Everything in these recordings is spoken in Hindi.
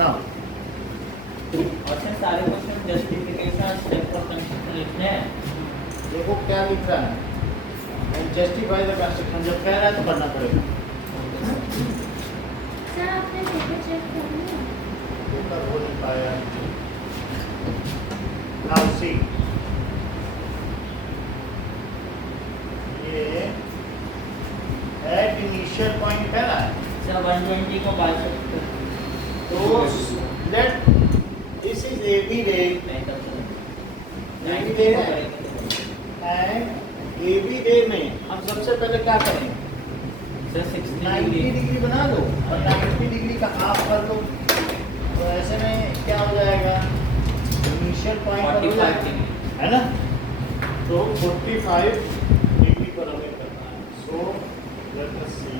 नाउ और सर सारे question justification step of construction लिखने हैं। देखो क्या लिख रहा है, जस्टिफाई द कंस्ट्रक्शन जब कह रहा है तो करना पड़ेगा। सर आपने पेपर चेक कर लिया? पेपर हो नहीं पाया। नाउ सी, ये एट इनिशियल पॉइंट कह रहा है, सर 120 को बाइसेक्ट तो let this is A B ray and A B ray में हम सबसे पहले क्या करेंगे, सर 60 90 डिग्री बना लो और 90 डिग्री का हाफ कर दो, तो ऐसे में क्या हो जाएगा, इनिशियल पॉइंट पर हो 45 जाएगा, डिग्री है ना। तो 45 डिग्री पर हमें करना है। So let us see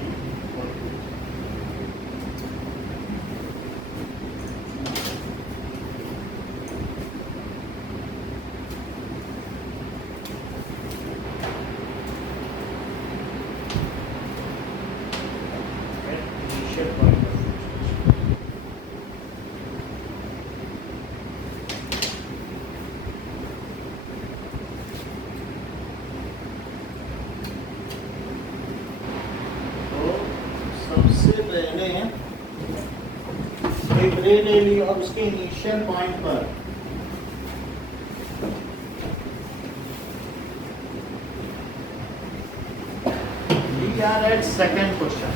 initial point पर सबसे पहले एक रे ले ली और उसके इनिशियल पॉइंट पर we are at second question.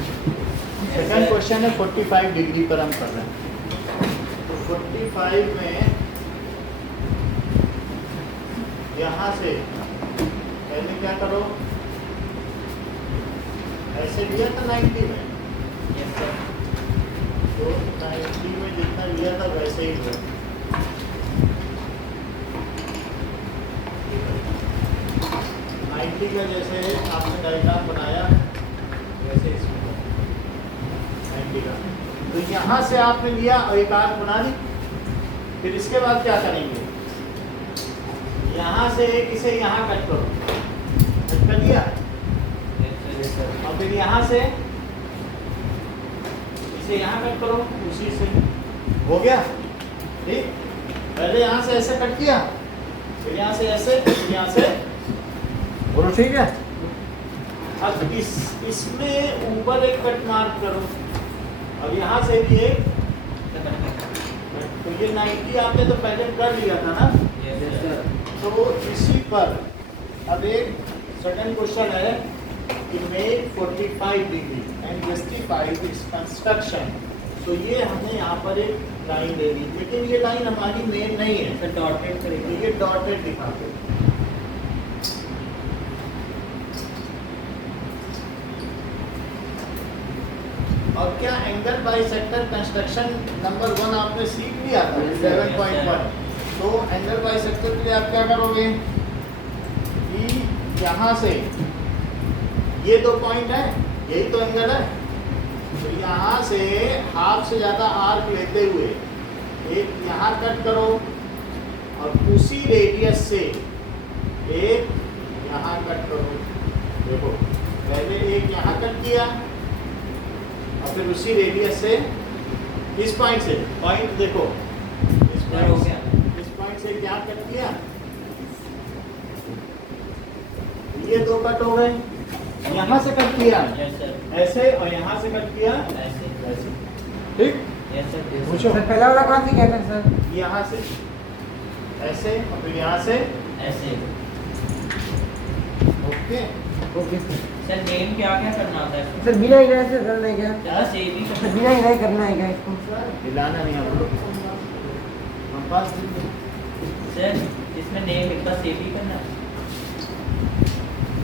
Second question है 45 डिग्री पर हम कर रहे हैं, तो 45 में यहाँ से पहले क्या करो, ऐसे लिया था 90 में, यस सर तो 90 में जितना लिया था वैसे ही लो। 90 का जैसे आपने डायग्राम बनाया वैसे इसमें 90 का, तो यहाँ से आपने लिया और एक आर्क बना दी। फिर इसके बाद क्या करेंगे, यहाँ से एक इसे यहाँ कट करो, कट कर दिया, यस सर और फिर यहाँ से इसे यहाँ कट करो, उसी से हो गया। ठीक, पहले यहाँ से ऐसे कट किया, फिर यहाँ से ऐसे, फिर यहाँ से, बोलो ठीक है। अब इसमें ऊपर एक कट मार्क करो, अब यहाँ से भी एक, तो ये 90 आपने तो पहले कर लिया था ना, यस सर तो इसी पर अब एक सेकंड क्वेश्चन है कि make 45 degree and justify this construction. तो ये हमने यहाँ पर एक लाइन ले ली, लेकिन ये लाइन हमारी मेन नहीं है, सर डॉटेड करेंगे ये डॉटेड दिखाते हैं। और क्या एंगल बाइसेक्टर कंस्ट्रक्शन नंबर 1 आपने सीख लिया था, Yes, sir. 7.1। तो एंगल बाइसेक्टर के लिए आप क्या करोगे कि यहाँ से ये दो पॉइंट है, यही तो एंगल है, तो यहाँ से हाफ से ज़्यादा आर्क लेते हुए एक यहाँ कट करो और उसी रेडियस से एक यहाँ कट करो। देखो पहले एक यहाँ कट किया और फिर उसी रेडियस से इस पॉइंट से, पॉइंट देखो इस सर हो पॉइंट गया इस पॉइंट से क्या कट किया, ये दो कट हो गए, यहाँ से कट किया यस सर ऐसे और यहाँ से कट किया ऐसे ऐसे, ठीक। यस सर पूछो सर पहला वाला कौन सी कहते हैं सर? यहाँ से ऐसे और फिर यहाँ से, ऐसे okay. Okay sir. Sir name क्या क्या करना होता है सर बिना हिलाए से करना है क्या? जरा से भी सर बिना हिलाए करना है क्या इसको? हिलाना नहीं हम लोग, हम पास सर इसमें नेम लिखा सेव ही करना है।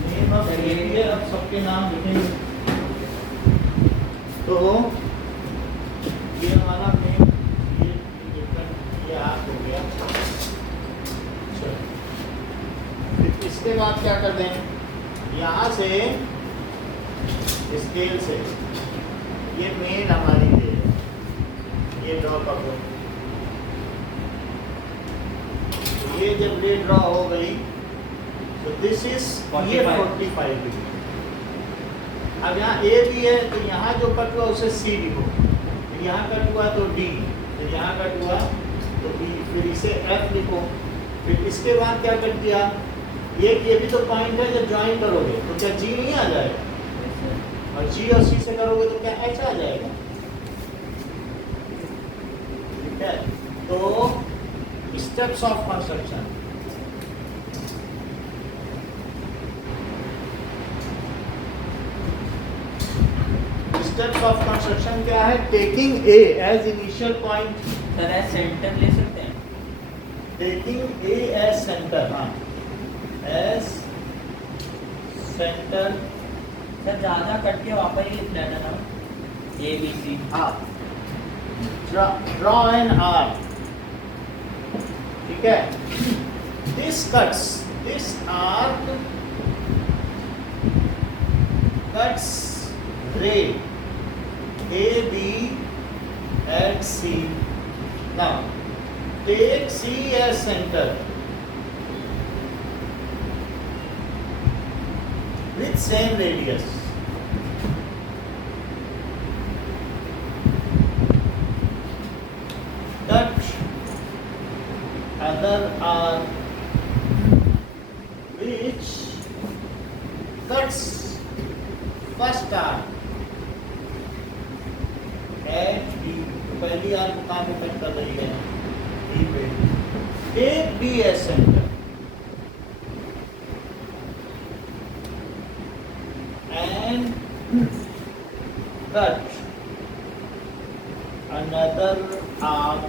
नेम ऑफ एरिया, अब सबके नाम लिखेंगे। तो ये हमारा नेम, ये आप हो गया। चलो, फिर इसके बाद क्या कर दें, यहाँ से स्केल से ये मेन हमारी है, ये ड्रॉ कर दो। ये जब रे ड्रॉ हो गई तो दिस इज 45 डिग्री। अब यहाँ ए भी है तो यहाँ जो कट हुआ उसे सी लिखो, यहाँ कट हुआ तो डी, तो यहाँ कट हुआ तो बी, फिर इसे एफ लिखो, फिर इसके बाद क्या कट किया, ये भी तो पॉइंट है, जब ज्वाइन करोगे तो क्या जी नहीं आ जाएगा, और जी और सी से करोगे तो क्या एच आ जाएगा। ठीक है, तो steps of construction, steps of construction क्या है, taking A as initial point, sir as centre ले सकते हैं। टेकिंग ए एज सेंटर, हाँ एज सेंटर, सर ज़्यादा कट के वापस ही लिख लेना ना, ए बी सी। हाँ, ड्रॉ एन आर्क, ठीक है, this cuts, this arc cuts ray A B at C, now take C as centre with same radius. Cut other arc which cuts first arc at B. पहली आर्क कहाँ पे कट कर रही है, B पे। Take B as center. Cut another arc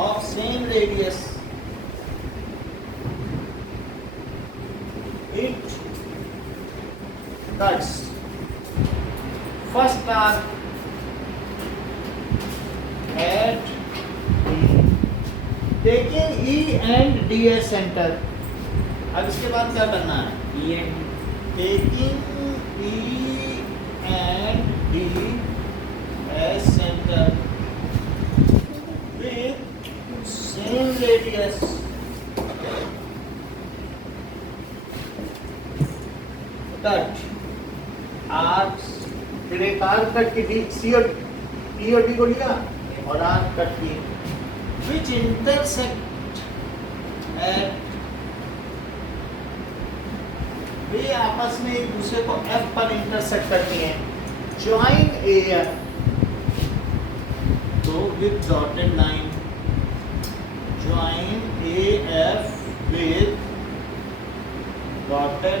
of same radius. It cuts first arc at E, taking E and D as center. अब इसके बाद क्या करना है, E and taking E and D as center with same radius. Cut arcs, फिर एक आर्क कट की, डी सी और ई और डी को लिया और आर्क कट की, which intersect at, वे आपस में एक दूसरे को F पर इंटरसेक्ट करती हैं, ज्वाइन ए एफ, तो with dotted line, join A F with dotted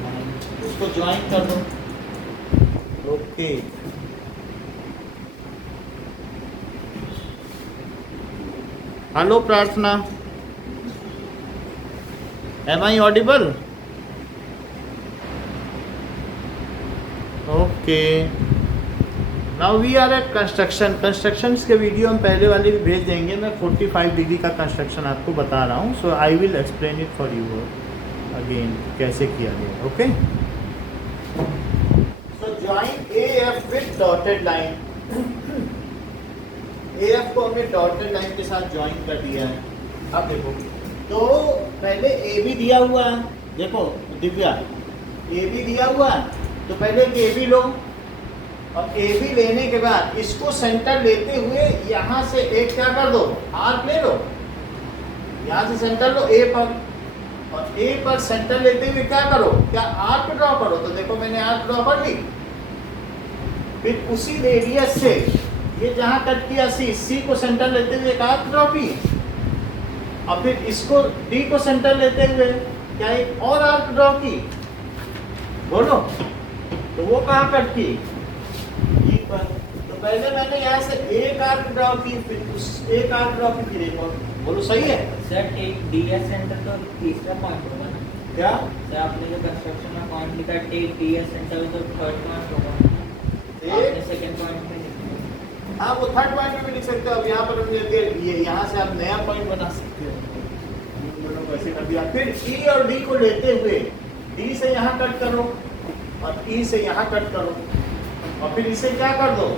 line, उसको ज्वाइन कर दो। ओके, हेलो प्रार्थना, Am I audible? Okay. Now we are at construction. Constructions के वीडियो हम पहले वाले भी भेज देंगे, मैं 45 डिग्री का कंस्ट्रक्शन आपको बता रहा हूँ, so I will explain it for you again कैसे किया गया, okay? So join AF with dotted line. AF को हमने dotted line के साथ join कर दिया है। अब देखो, तो पहले ए बी दिया हुआ है, देखो दिव्या ए बी दिया हुआ है, तो पहले ए बी लो, और ए बी लेने के बाद इसको सेंटर लेते हुए यहाँ से एक क्या कर दो, आर्क ले लो, यहाँ से सेंटर लो ए पर, और ए पर सेंटर लेते हुए क्या करो, क्या आर्क ड्रॉ करो, तो देखो मैंने आर्क ड्रॉ कर ली, फिर उसी रेडियस से ये जहाँ कट किया सी को सेंटर लेते हुए एक आर्क ड्रॉ की, और फिर इसको डी को सेंटर लेते हुए क्या एक और आर्क ड्रॉ की, बोलो, तो वो कहाँ कट की, ई पर। तो पहले मैंने यहाँ से एक आर्क ड्रॉ की, फिर उस एक आर्क ड्रॉ की, फिर एक और, बोलो सही है। Sir take D S centre तो तीसरा पॉइंट होगा ना, क्या सर आपने जो कंस्ट्रक्शन में पॉइंट लिखा है टेक डी एस सेंटर तो थर्ड पॉइंट होगा, आपने सेकंड पॉइंट में लिखा है। हाँ, वो थर्ड पॉइंट में भी लिख सकते हो, अब यहाँ पर हमने ये यहाँ से आप नया पॉइंट बना सकते हो, वैसे कर दिया। फिर ई और डी को लेते हुए डी से यहाँ कट करो और ई से यहाँ कट करो, और फिर इसे क्या कर दो,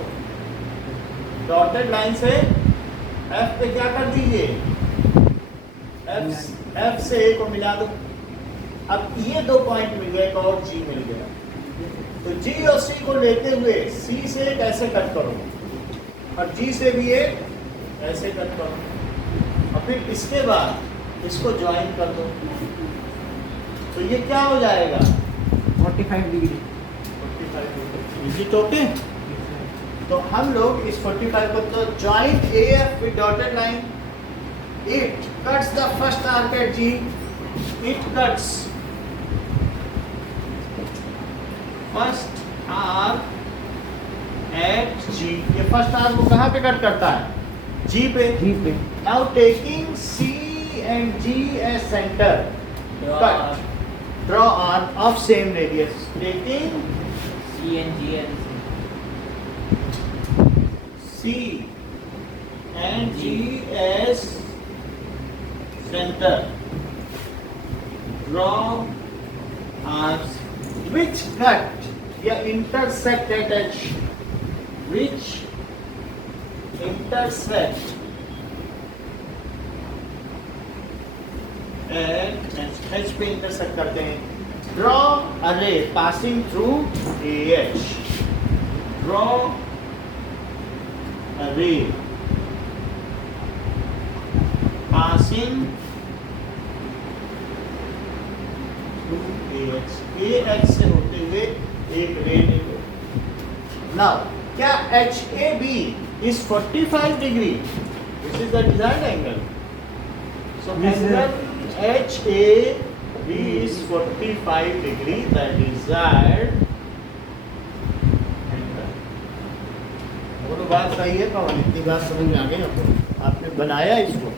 डॉटेड लाइन से एफ पे क्या कर दीजिए, एफ से ए को मिला दो। अब ये दो पॉइंट मिल गए, एक और जी मिल गया, तो जी और सी को लेते हुए सी से कैसे कट करो, और जी से भी एक ऐसे कट करो और फिर इसके बाद इसको ज्वाइन कर दो, तो ये क्या हो जाएगा 45 degree. 45 degree. Is it okay? तो हम लोग इस 45 को तो joint AF with dotted line, it cuts the first arc eight G, it cuts first arc eight G। ये फर्स्ट आर्क को कहाँ पे कट करता है? G पे। जी पे। Now taking C and G as center, cut, draw arc of same radius, taking C and G and C and G as center, draw arcs which cut या intersect at H, which intersect at H पे intersect करते हैं। Draw a ray passing through AH, draw a ray passing through AH, AH से होते हुए एक रे ले। Now क्या HAB is 45 degree? This is the desired angle. So Yes, sir. angle HAB is 45 degree, the desired angle. वो तो बात सही है पवन, इतनी बात समझ में आ गई आपको, आपने बनाया इसको।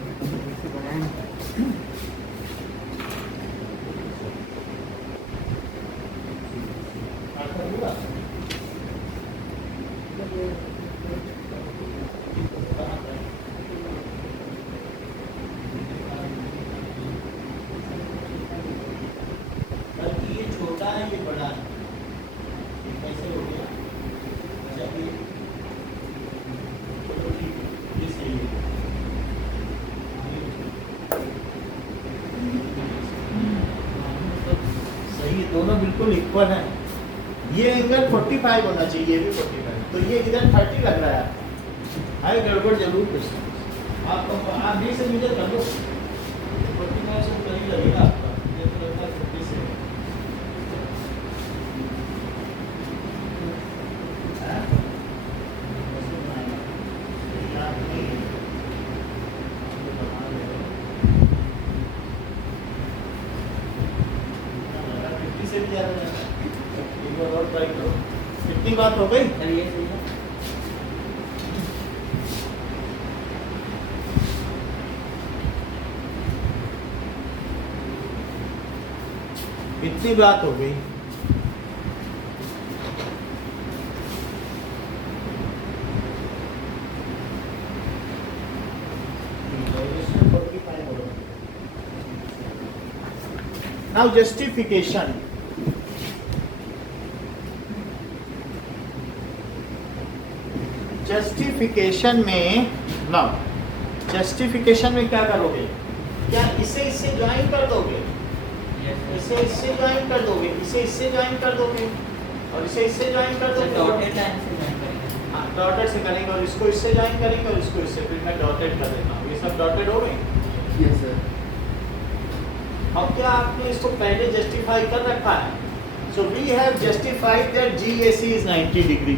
बल्कि ये छोटा है, ये बड़ा है, ये कैसे हो गया? अच्छा ये चलो ठीक है, ये सही है। सही है, दोनों बिल्कुल इक्वल है। ये एंगल 45 होना चाहिए, ये भी 45, तो ये इधर 30 लग रहा है। हाय गड़बड़ जरूर कुछ आप भी से मीटर कर लो, 45 से कहीं लगेगा आपका, ये तो लगता है 50 से। हाँ? कैसे बनाएगा? ये आप नहीं, ये बना रहे हो। लगा 50 से भी ज़्यादा जाता है। एक बार और ट्राई करो। कितनी बात हो गई? सर ये सही है। इतनी बात हो गई। Now justification. जस्टिफिकेशन में ना, जस्टिफिकेशन में क्या करोगे? क्या इसे इससे ज्वाइन कर दोगे? इसे इससे ज्वाइन कर दोगे, इसे इससे ज्वाइन कर दोगे और इसे इससे ज्वाइन कर दोगे। डॉटेड लाइन से ज्वाइन करेंगे। हाँ, डॉटेड से करेंगे और इसको इससे ज्वाइन करेंगे और इसको इससे, फिर मैं डॉटेड कर देता हूँ। ये सब डॉटेड हो गए। Yes sir. अब क्या आपने इसको पहले जस्टिफाई कर रखा है? So we have justified that GAC is 90 degree.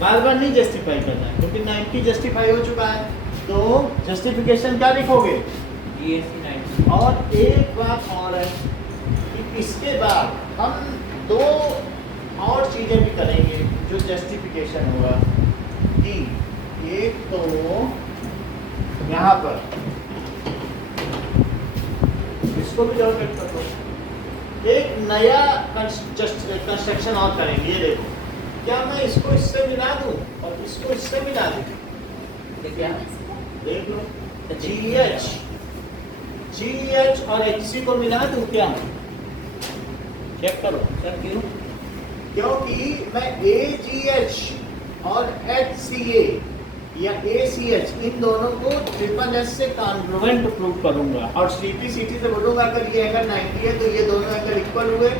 बार बार नहीं जस्टिफाई करना है क्योंकि 90 जस्टिफाई हो चुका है। तो जस्टिफिकेशन क्या लिखोगे? GAC 90। और एक बात और है कि इसके बाद हम दो और चीज़ें भी करेंगे जो जस्टिफिकेशन होगा कि एक तो यहाँ पर इसको भी डॉटेड कर दो। एक नया कंस्ट्रक्शन और करेंगे। ये देखो, क्या मैं इसको इससे मिला दूं और इसको इससे मिला दूं? देखिए देख लो, GH और HC को मिला दूं क्या? चेक करो। सर क्यों? क्योंकि मैं AGH और HCA या ACH इन दोनों को SSS से कॉन्ग्रुएंट प्रूव करूंगा और CT से बोलूंगा अगर ये एंगल 90 है तो ये दोनों एंगल इक्वल हुए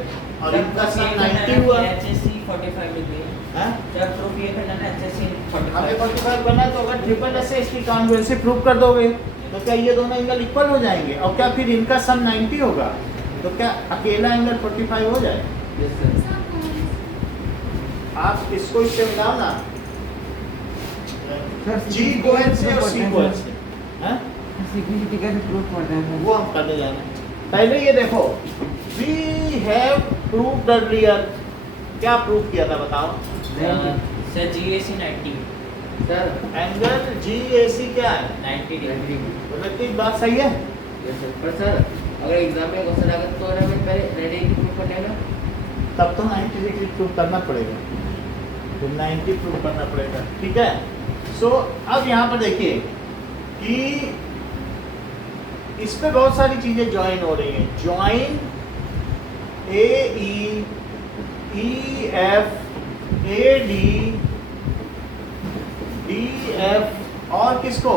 और इनका सन 90 हुआ। HSC 45 डिग्री है। हाँ? सर प्रूफ ये करना है HSC 45 हमें 45 बना तो अगर ट्रिपल एस से इसकी कॉन्ग्रुएंसी प्रूव कर दोगे तो क्या ये दोनों एंगल इक्वल हो जाएंगे और क्या फिर इनका सम 90 होगा तो क्या अकेला एंगल 45 हो जाए? Yes, sir. आप इसको इससे मिलाओ ना, Sir, जी कोएन से और सी कोएन से, हैं? Simplicity कैसे prove करते हैं sir? वो हम करने जाना। पहले ये देखो, we have proved earlier, क्या प्रूव किया था बताओ? Sir GAC 90 Sir, angle GAC क्या है? 90 डिग्री। बोले कि बात सही है? yes sir. पर sir, अगर एग्जाम में क्वेश्चन आकर तो हमें पहले 90 की प्रूफ करना है ना? तब तो 90 डिग्री प्रूव करना पड़ेगा, तो 90 प्रूव करना पड़ेगा, ठीक है? सो अब यहाँ पर देखिए कि इस पे बहुत सारी चीजें ज्वाइन हो रही हैं। Join AE, EF, AD, DF और किसको?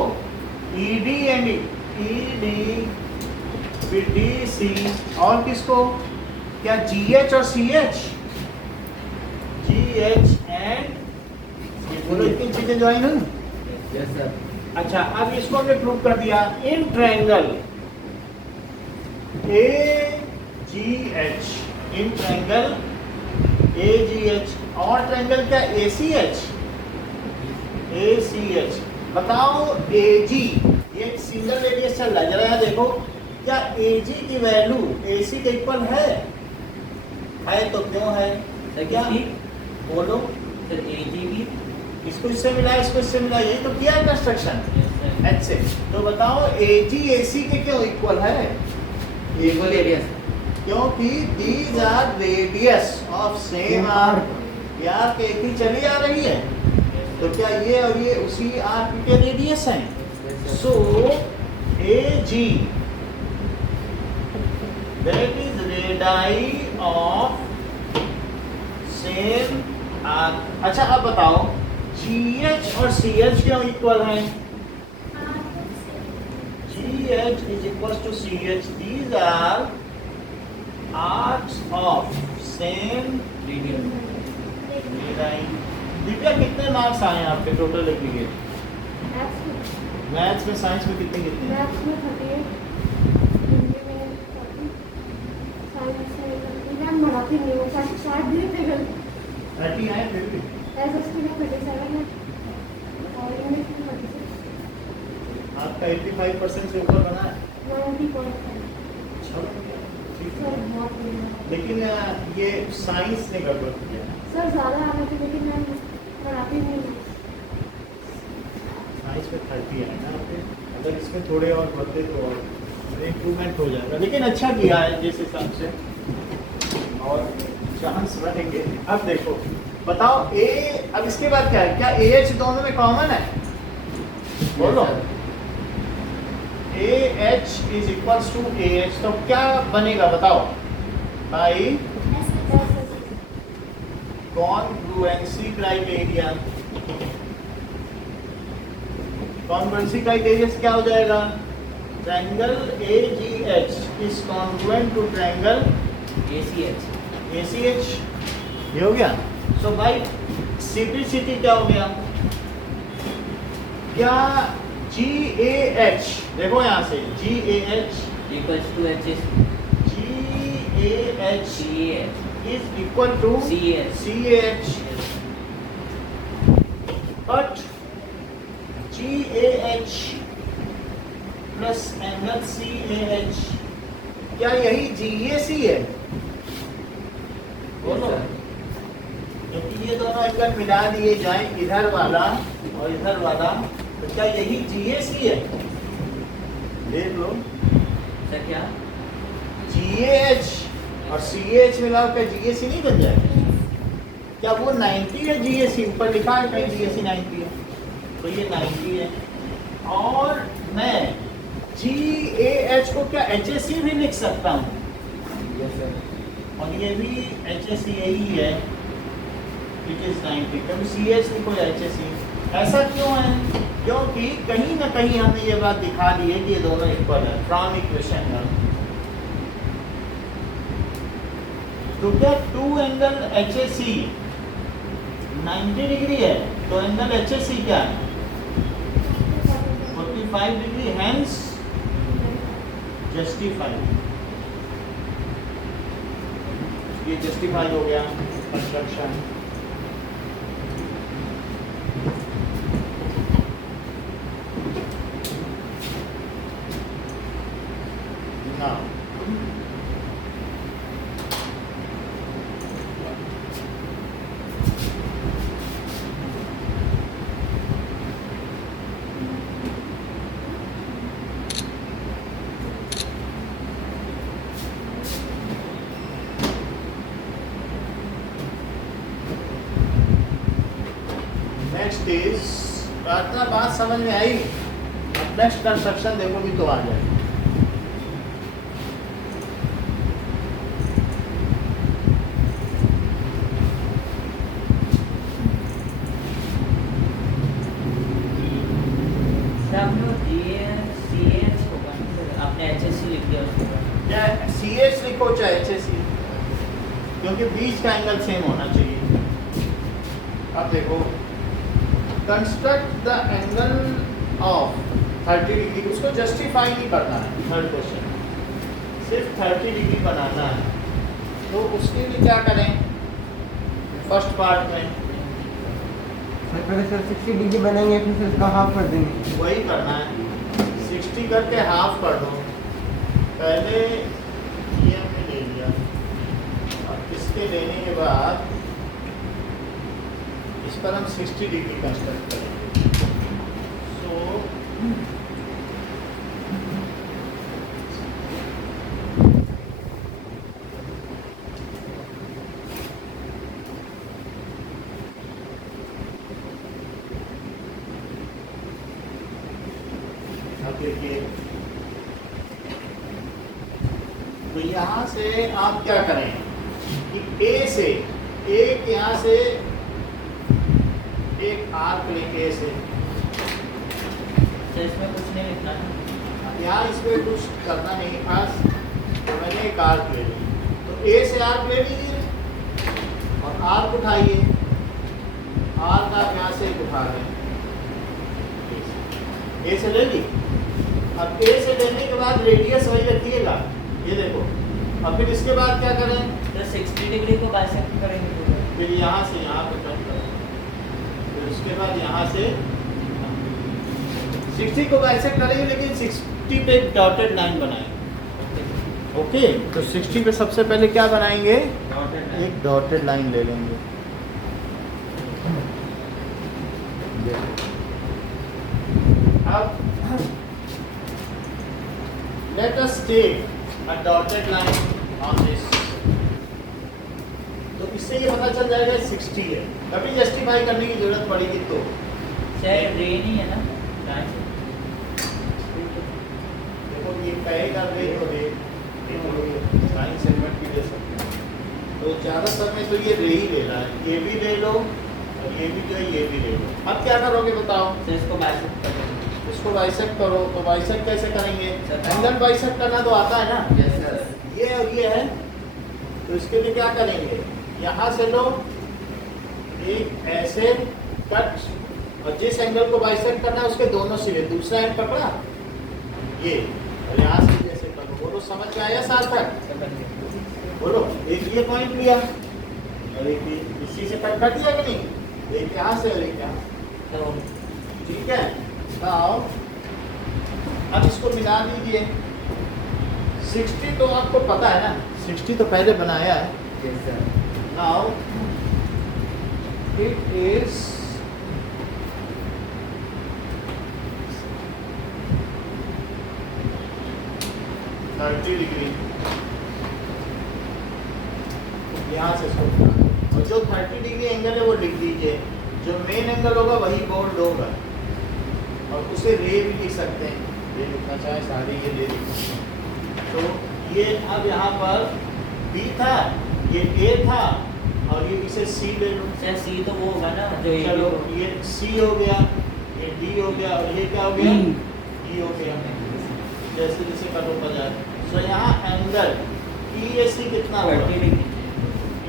ED एंड ED, फिर DC और किसको? क्या GH और CH? GH एंड बोलो इतनी चीजें ज्वाइन हुई। Yes sir. अच्छा, अब इसको हमने प्रूव कर दिया in triangle AGH, in triangle AGH और ट्रायंगल क्या ACH, ACH। बताओ AG, ये एक सिंगल रेडियस चल रहा है, जरा यहाँ देखो, क्या AG की वैल्यू AC के इक्वल है तो क्यों है? सर क्या किसकी? बोलो, सर AG भी। इसको इससे मिला, इसको इससे मिला, यही तो किया है कंस्ट्रक्शन Yes, sir. H से। तो बताओ AG AC के क्यों इक्वल है? Equal areas. क्योंकि these are radius of same arc, यार के एक ही चली आ रही है, तो क्या ये और ये उसी आर्क के रेडियस हैं? Yes sir. So AG that is radii of same arc। अच्छा अब बताओ GH और CH क्यों इक्वल हैं? GH is equals to CH. These are arcs of same Radius. radii। Divya कितने मार्क्स आए हैं आपके टोटल एग्रीगेट? मैथ्स में, साइंस में कितने कितने? मैथ्स में 38, हिंदी में 40, साइंस में मैम बढ़ाती नहीं हूँ, शायद भी फिगर 30 आए फिर भी। एसएसटी में 37 है और इंग्लिश में 36, आपका 85% से ऊपर बना है। 90.5। चलो, ठीक सर है। बहुत बढ़िया है। लेकिन ये साइंस ने गड़बड़ किया है। सर ज़्यादा आ रहे थे लेकिन मैम बढ़ाती नहीं हूँ। साइंस में 30 है ना आपके, अगर इसमें थोड़े और बढ़ते तो और इम्प्रूवमेंट हो जाएगा, लेकिन अच्छा किया है जिस हिसाब से, और चांस रहेंगे। अब देखो बताओ ए, अब इसके बाद क्या है? क्या AH दोनों में कॉमन है? बोलो। AH is equals to AH, तो क्या बनेगा बताओ भाई? Congruency criteria. कॉन्ग्रुएंसी क्राइटेरिया से क्या हो जाएगा? Triangle AGH is congruent to triangle ACH। ACH। ये हो गया। सो भाई सिटी क्या हो गया? क्या GAH, देखो यहाँ से GAH equals to HH GAH CH is equal to CH, but GAH plus angle CAH क्या यही GAC है? बोलो। क्योंकि ये दोनों एंगल मिला दिए जाए, इधर वाला और इधर वाला, तो क्या यही GAC है? देख लो, सर क्या? GAH और CH मिला क्या GAC नहीं बन जाएगा? क्या वो 90 है GAC? ऊपर लिखा है कहीं GAC 90 है, तो ये 90 है। और मैं GAH को क्या HAC भी लिख सकता हूँ? Yes sir. और ये भी HAC यही है, इट इज 90, क्योंकि CH लिखो या HAC। ऐसा क्यों है? क्योंकि कहीं ना कहीं हमने ये बात दिखा दी है कि ये दोनों इक्वल है फ्रॉम इक्वेशन। तो क्या टू एंगल HAC 90 डिग्री है, तो एंगल HSE क्या है? 45 डिग्री, हेंस जस्टिफाइड। ये जस्टिफाई हो गया कंस्ट्रक्शन। नाउ नेक्स्ट इज, प्रार्थना बात समझ में आई? अब नेक्स्ट कंस्ट्रक्शन देखोगी तो आ जाएगी। सर आपने GCH होगा ना सर, आपने HSC लिख दिया उसके बाद। या CH लिखो चाहे HSE, क्योंकि बीच का एंगल सेम होना चाहिए। अब देखो, construct the angle of 30 degree, उसको जस्टिफाई नहीं करना है। थर्ड क्वेश्चन सिर्फ 30 डिग्री बनाना है, तो उसके लिए क्या करें? फर्स्ट पार्ट में सर पहले सर 60 डिग्री बनाएंगे, फिर उसका हाफ कर देंगे। वही करना है, 60 करके हाफ कर दो। पहले ये हमने ले लिया, अब इसके लेने के बाद इस पर हम 60 डिग्री कंस्ट्रक्ट करेंगे। सो अब देखिए, तो यहाँ से आप क्या करें कि A से एक, यहाँ से एक आर्क लेके A से, सर इसमें कुछ नहीं लिखना है। यहाँ इसमें कुछ करना नहीं खास, तो मैंने एक आर्क ले ली, तो A से आर्क ले लीजिए और आर्क उठाइए। आर्क आप यहाँ से एक उठा लें, A से ले ली। अब A से लेने के बाद रेडियस वही रखिएगा, ये देखो। अब फिर इसके बाद क्या करें? तो 60 डिग्री को बाइसेक्ट करेंगे तो फिर यहाँ से यहाँ पे कट करें, फिर उसके बाद यहाँ से 60 को बाइसेक्ट करेंगे, लेकिन 60 पे एक डॉटेड लाइन बनाएंगे। ओके, तो 60 पे सबसे पहले क्या बनाएंगे? एक डॉटेड लाइन ले लेंगे। अब let us take a dotted line on this, तो इससे ये पता चल जाएगा 60 है। कभी जस्टिफाई करने की जरूरत पड़ेगी तो सर रे नहीं है ना लाइन देखो, ये कहेगा रे तो रे, लाइन सेगमेंट भी ले सकते हैं। तो ज़्यादातर में तो ये रे ही ले रहा है, ये भी ले लो और ये भी जो है ये भी ले लो। अब क्या करोगे बताओ? से इसको बाइसेक्ट कर देंगे। इसको बाइसेक्ट करो, तो बाइसेक्ट कैसे करेंगे? सर, एंगल बाइसेक्ट करना तो आता है ना, यस सर। ये और ये है। तो इसके लिए क्या करेंगे? यहाँ से लो एक ऐसे कट, और जिस एंगल को बाइसेक्ट करना है उसके दोनों सिरे, दूसरा एंड पकड़ा ये, और यहाँ से जैसे करो। बोलो समझ में आया सार्थक? बोलो, एक ये पॉइंट लिया और एक ये, इसी से कट कर दिया कि नहीं? एक यहाँ से और एक यहाँ, तो ठीक है। नाउ अब इसको मिला दीजिए। 60 तो आपको पता है ना, 60 तो पहले बनाया है। Yes sir. Now it is 30 degree, यहाँ से सोचना, और जो 30 डिग्री एंगल है वो लिख दीजिए। जो मेन एंगल होगा वही बोल्ड होगा, और उसे रे भी लिख सकते हैं, ये लिखना चाहे सारे ये रे लिख सकते हैं। तो ये अब यहाँ पर B था, ये A था, और ये इसे C ले लो। सर सी तो वो होगा ना जो ये चलो ये C हो गया, ये D हो गया, और ये क्या हो गया? E हो गया। जैसे जैसे कट होता जाए। तो यहाँ एंगल EAC कितना होगा? 30 degree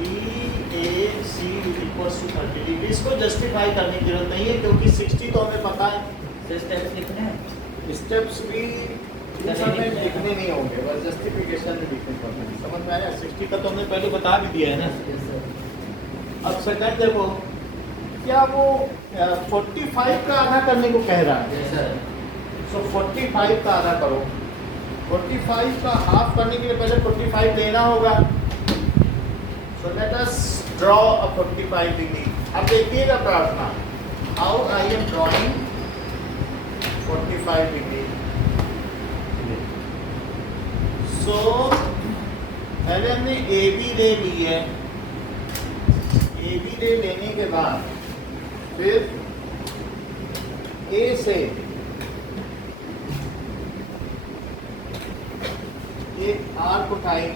EAC equals to 30 degree. इसको जस्टिफाई करने की जरूरत नहीं है क्योंकि 60 तो हमें पता है। स्टेप्स लिखने हैं। स्टेप्स भी इन सब में लिखने नहीं होंगे, बस जस्टिफिकेशन में लिखने पड़ते हैं। समझ में आया? 60 का तो हमने पहले बता भी दिया है ना। Yes, sir. अब सेकंड देखो, क्या वो 45 का आधा करने को कह रहा है? Yes, sir. सो 45 का आधा करो। 45 का हाफ करने के लिए पहले 45 लेना होगा। So let us draw a 45 degree. अब देखिएगा Prarthana, how I am drawing 45 degree. So पहले हमने ए बी ले ली है। ए बी ले लेने के बाद फिर ए से एक आर्क उठाई,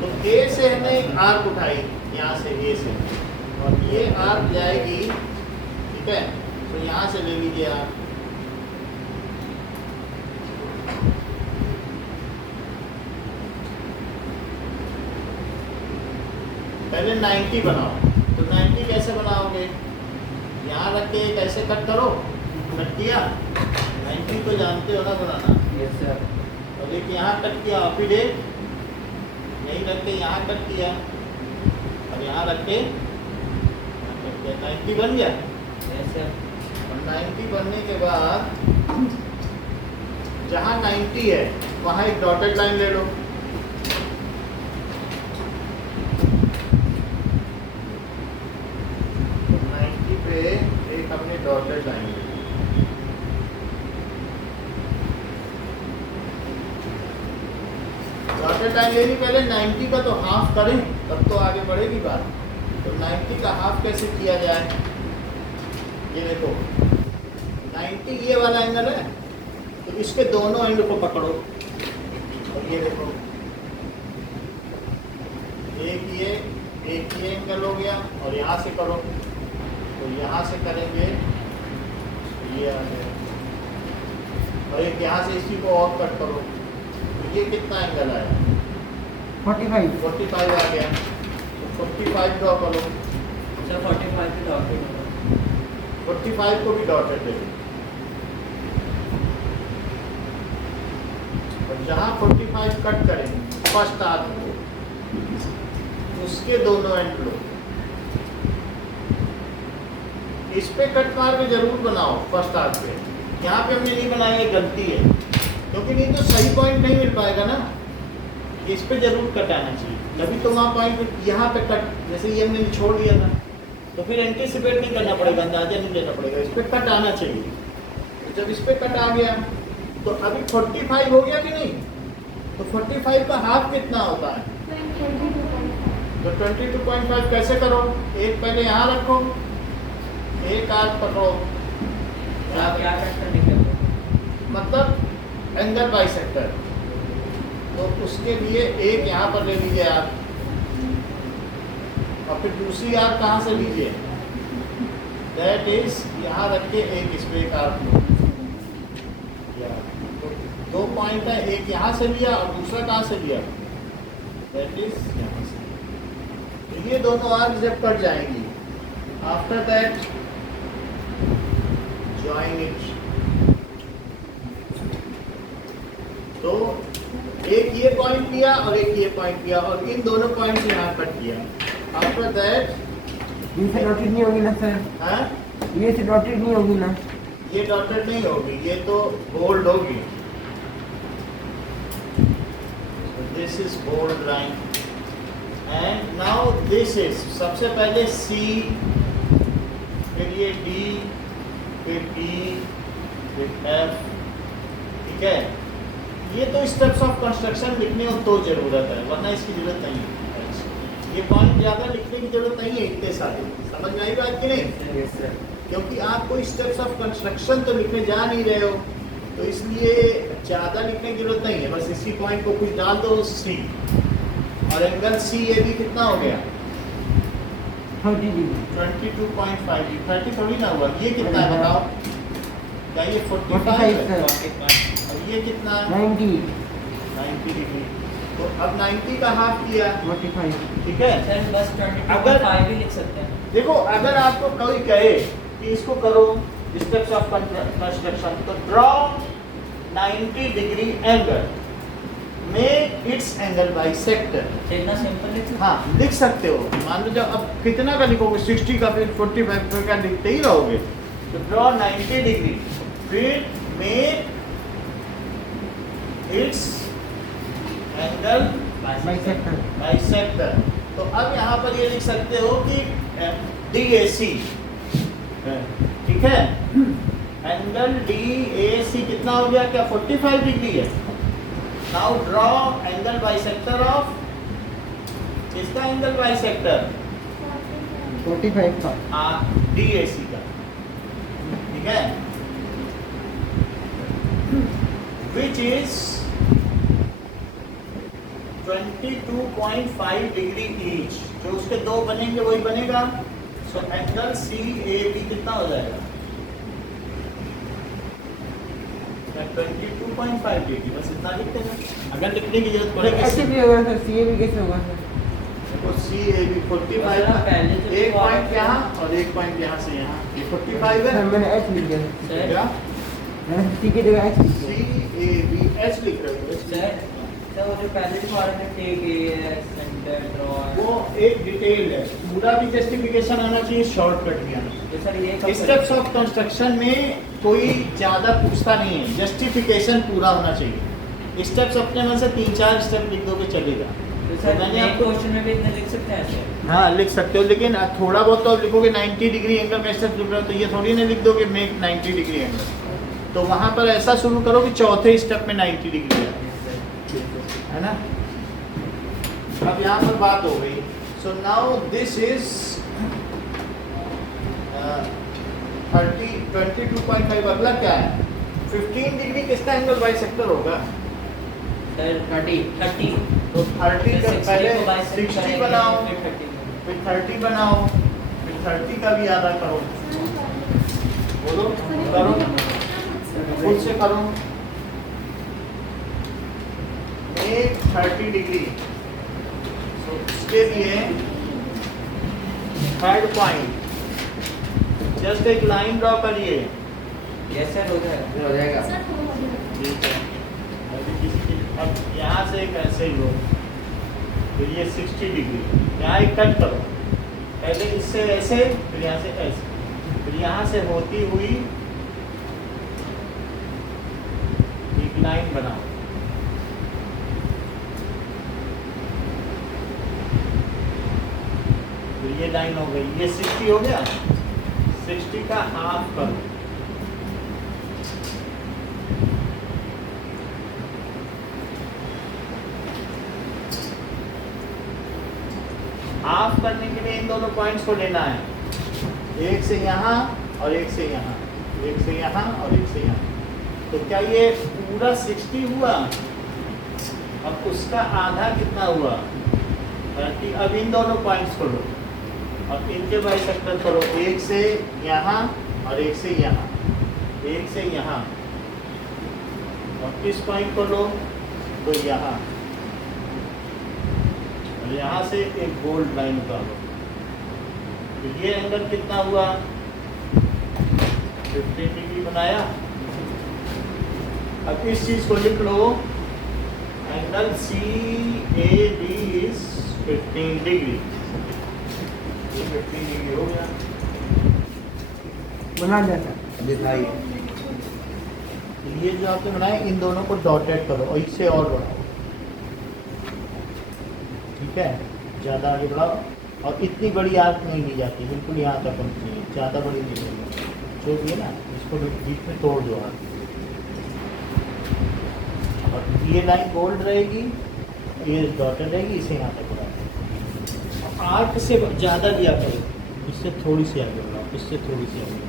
तो ए से हमने एक आर्क उठाई, यहाँ से ए से, और ये आर्क जाएगी, ठीक है, तो यहाँ से ले लीजिए आप। पहले 90 बनाओ। तो 90 कैसे बनाओगे? यहाँ रख के कैसे कट करो, कट किया, 90 तो जानते हो ना बनाना। Yes, sir. और एक यहाँ कट किया, आप ही डे यही रख के यहाँ कट किया, और यहाँ रख के 90 बन गया। Yes, sir. और 90 बनने के बाद जहाँ 90 है वहाँ एक डॉटेड लाइन ले लो। तो 90 पे एक हमने डॉटेड लाइन ले ली। डॉटेड लाइन ले ली पहले। 90 का तो हाफ करें तब तो आगे बढ़ेगी बात। तो 90 का हाफ कैसे किया जाए? ये देखो 90 ये वाला एंगल है, तो इसके दोनों एंड को पकड़ो, और ये देखो एक ये एंगल हो गया, और यहाँ से करो, तो यहाँ से करेंगे ये आ गया, और एक यहाँ से इसी को और कट करो, तो ये कितना एंगल आया? 45 45 आ गया। तो 45 ड्रॉ करो। Sir, 45 पे डॉटेड होगा। 45 को भी डॉटेड दे दो। और जहाँ 45 कट करेंगे फर्स्ट आर्क को, उसके दोनों एंड लो। इस पे कट मार के जरूर बनाओ फर्स्ट आर्क पे। यहाँ पे हमने नहीं बनाया, ये गलती है, क्योंकि नहीं तो सही पॉइंट नहीं मिल पाएगा ना। इस पे जरूर कट आना चाहिए, तभी तो वहाँ पॉइंट यहाँ पे कट, जैसे ये हमने छोड़ दिया था, तो फिर एंटीसिपेट नहीं करना पड़ेगा, अंदाजा नहीं लेना पड़ेगा, इस पे कट आना चाहिए। तो जब इस पे कट आ गया तो अभी 45 हो गया कि नहीं? तो 45 का हाफ कितना होता है? 22.5. तो 22.5 कैसे करो? एक पहले यहाँ रखो, एक आर्क पकड़ो, आप क्या कट करने के लिए? मतलब एंगल बाइसेक्टर। तो उसके लिए एक यहाँ पर ले लीजिए आप, और फिर दूसरी आर्क कहाँ से लीजिए? दैट इज यहाँ रख के एक इस पे एक आर्क लो। तो 2 पॉइंट है, एक यहाँ से लिया और दूसरा कहाँ से लिया? दैट इज यहाँ से। तो ये दोनों आर्क जब कट जाएंगी, आफ्टर दैट ज्वाइन इट। तो एक ये पॉइंट लिया और एक ये पॉइंट लिया, और इन दोनों पॉइंट से यहाँ कट किया। आफ्टर दैट ये से डॉटेड नहीं होगी ना सर? हाँ, ये से डॉटेड नहीं होगी ना? ये डॉटेड नहीं होगी, ये तो बोल्ड होगी। This is bold line, and now this is, सबसे पहले सी, फिर ये डी, फिर बी, फिर एफ, ठीक है। ये तो स्टेप्स ऑफ कंस्ट्रक्शन लिखने हो तो जरूरत है, वरना इसकी जरूरत नहीं है। ये पॉइंट ज़्यादा लिखने की जरूरत नहीं है इतने सारे। समझ में आई बात कि नहीं? Yes, sir. क्योंकि आप कोई स्टेप्स ऑफ कंस्ट्रक्शन तो लिखने जा नहीं रहे हो, तो इसलिए ज़्यादा लिखने की जरूरत नहीं है। बस इसी पॉइंट को कुछ डाल दो, सी, और एंगल सी ए भी कितना हो गया? 30 डिग्री। 22.5। 30 थोड़ी ना हुआ, ये कितना है बताओ? क्या ये 45 है? सर। और ये कितना है? 90 90 डिग्री। तो अब 90 का हाफ किया, 45 ठीक है। सर बस अगर- 22.5 ही लिख सकते हैं। देखो अगर आपको कोई कहे कि इसको करो स्टेप्स ऑफ कंस्ट्रक्शन, तो draw 90 degree angle, make it's angle bisector. तो इतना सिंपल लिख सकते हैं। हाँ लिख सकते हो। मान लो जब अब कितना का लिखोगे, 60 का, फिर 45 का लिखते ही रहोगे। तो ड्रॉ 90 डिग्री, फिर make it's angle bisector bisector. तो अब यहाँ पर ये लिख सकते हो कि DAC, ठीक है। एंगल DAC कितना हो गया, क्या 45 डिग्री है। Now draw angle bisector of, किसका एंगल बाइसेक्टर, 45 का DAC का, ठीक है। Which is 22.5 degree each. जो उसके दो बनेंगे वही बनेगा। सो एंगल CAB कितना हो जाएगा, 22.5 डिग्री। बस इतना लिखते हैं, अगर लिखने की जरूरत पड़ेगी। ऐसे भी होगा सर, सीए भी कैसे होगा सर? देखो CAB 45 मतलब पहले तो एक वो पॉइंट आपको- यहाँ और एक पॉइंट यहाँ से यहाँ, ये 45 है। सर मैंने एच लिख दिया सर। सर क्या मैंने सी की जगह एच लिख दिया। CAB H लिख रहे हो। सर वो जो पहले format take AS centre draw, वो एक डिटेल है, पूरा भी जस्टिफिकेशन आना चाहिए, शॉर्टकट भी आना तो सर ये चाहिए। स्टेप्स ऑफ कंस्ट्रक्शन में कोई ज़्यादा पूछता नहीं है, जस्टिफिकेशन पूरा होना चाहिए। स्टेप्स अपने मन से 3-4 स्टेप लिख दोगे चलेगा। तो सर मैंने एक आपको- क्वेश्चन में भी इतना लिख सकते हैं ऐसे। हाँ लिख सकते हो, लेकिन थोड़ा बहुत तो आप लिखोगे 90 डिग्री एंगल का स्टेप लिख रहे हो, तो ये थोड़ी ना लिख दोगे मेक 90 डिग्री एंगल। तो वहाँ पर ऐसा शुरू करो कि चौथे स्टेप में 90 डिग्री है ना। अब यहाँ पर बात हो गई। So now this is 22.5। अगला क्या है, 15 डिग्री किसका एंगल बाइसेक्टर होगा। सर 30 तो 30 का पहले 60 बनाओ, फिर 30 फिर 30 बनाओ, फिर 30 का भी आधा करो। बोलो करो, खुद से करो। एक 30 डिग्री। तो इसके लिए थर्ड पॉइंट, जस्ट एक लाइन ड्रॉ करिए। यस सर हो जाएगा। हो जाएगा। ठीक है। अभी किसी की, अब यहाँ से एक ऐसे ही लो, फिर ये 60 डिग्री, यहाँ एक कट करो। पहले इससे ऐसे, फिर यहाँ से ऐसे, फिर यहाँ से होती हुई एक लाइन बनाओ। तो ये लाइन हो गई, ये 60 हो गया। 60 का हाफ करो। हाफ करने के लिए इन दोनों पॉइंट्स को लेना है, एक से यहाँ और एक से यहाँ, एक से यहाँ और एक से यहाँ। तो क्या ये पूरा 60 हुआ। अब उसका आधा कितना हुआ 30। अब इन दोनों पॉइंट्स को लो और इनके बाइसेक्टर करो, एक से यहाँ और एक से यहाँ, एक से यहाँ। और किस पॉइंट को लो, तो यहाँ, और यहाँ से एक गोल्ड लाइन उतारो। तो ये एंगल कितना हुआ 15 डिग्री बनाया। अब इस चीज को लिख लो, एंगल CAB इज 15 डिग्री। ये 15 डिग्री हो गया। बना दिया सर। दिखाइए, ये जो आपने बनाया इन दोनों को डॉटेड करो और इससे और बढ़ाओ। ठीक है, ज़्यादा आगे बढ़ाओ। और इतनी बड़ी आर्क नहीं दी जाती, बिल्कुल यहाँ तक होनी चाहिए, ज़्यादा बड़ी नहीं होगी। जो भी है ना, इसको बीच में तोड़ दो आर्क। और ये लाइन गोल्ड रहेगी, ये डॉटेड रहेगी, इसे यहाँ तक बढ़ाओ। आर्क से ज़्यादा दिया करो, इससे थोड़ी सी आगे बढ़ाओ, इससे थोड़ी सी आगे बढ़ाओ।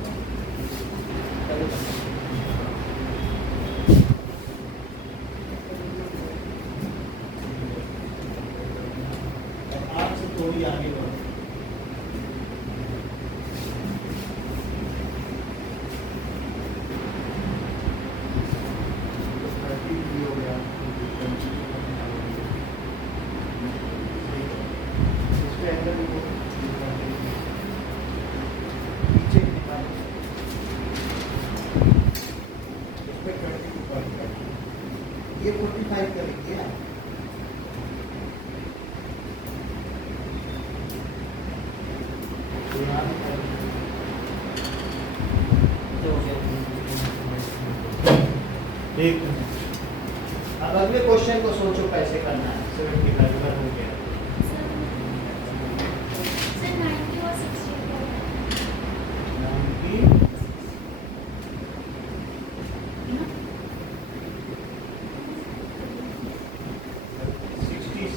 आर्क से थोड़ी आगे बढ़ो। एक मिनट। अब अगले क्वेश्चन को सोचो कैसे करना है। 75 का हो गया। सर 90 और 60 क्या है? 90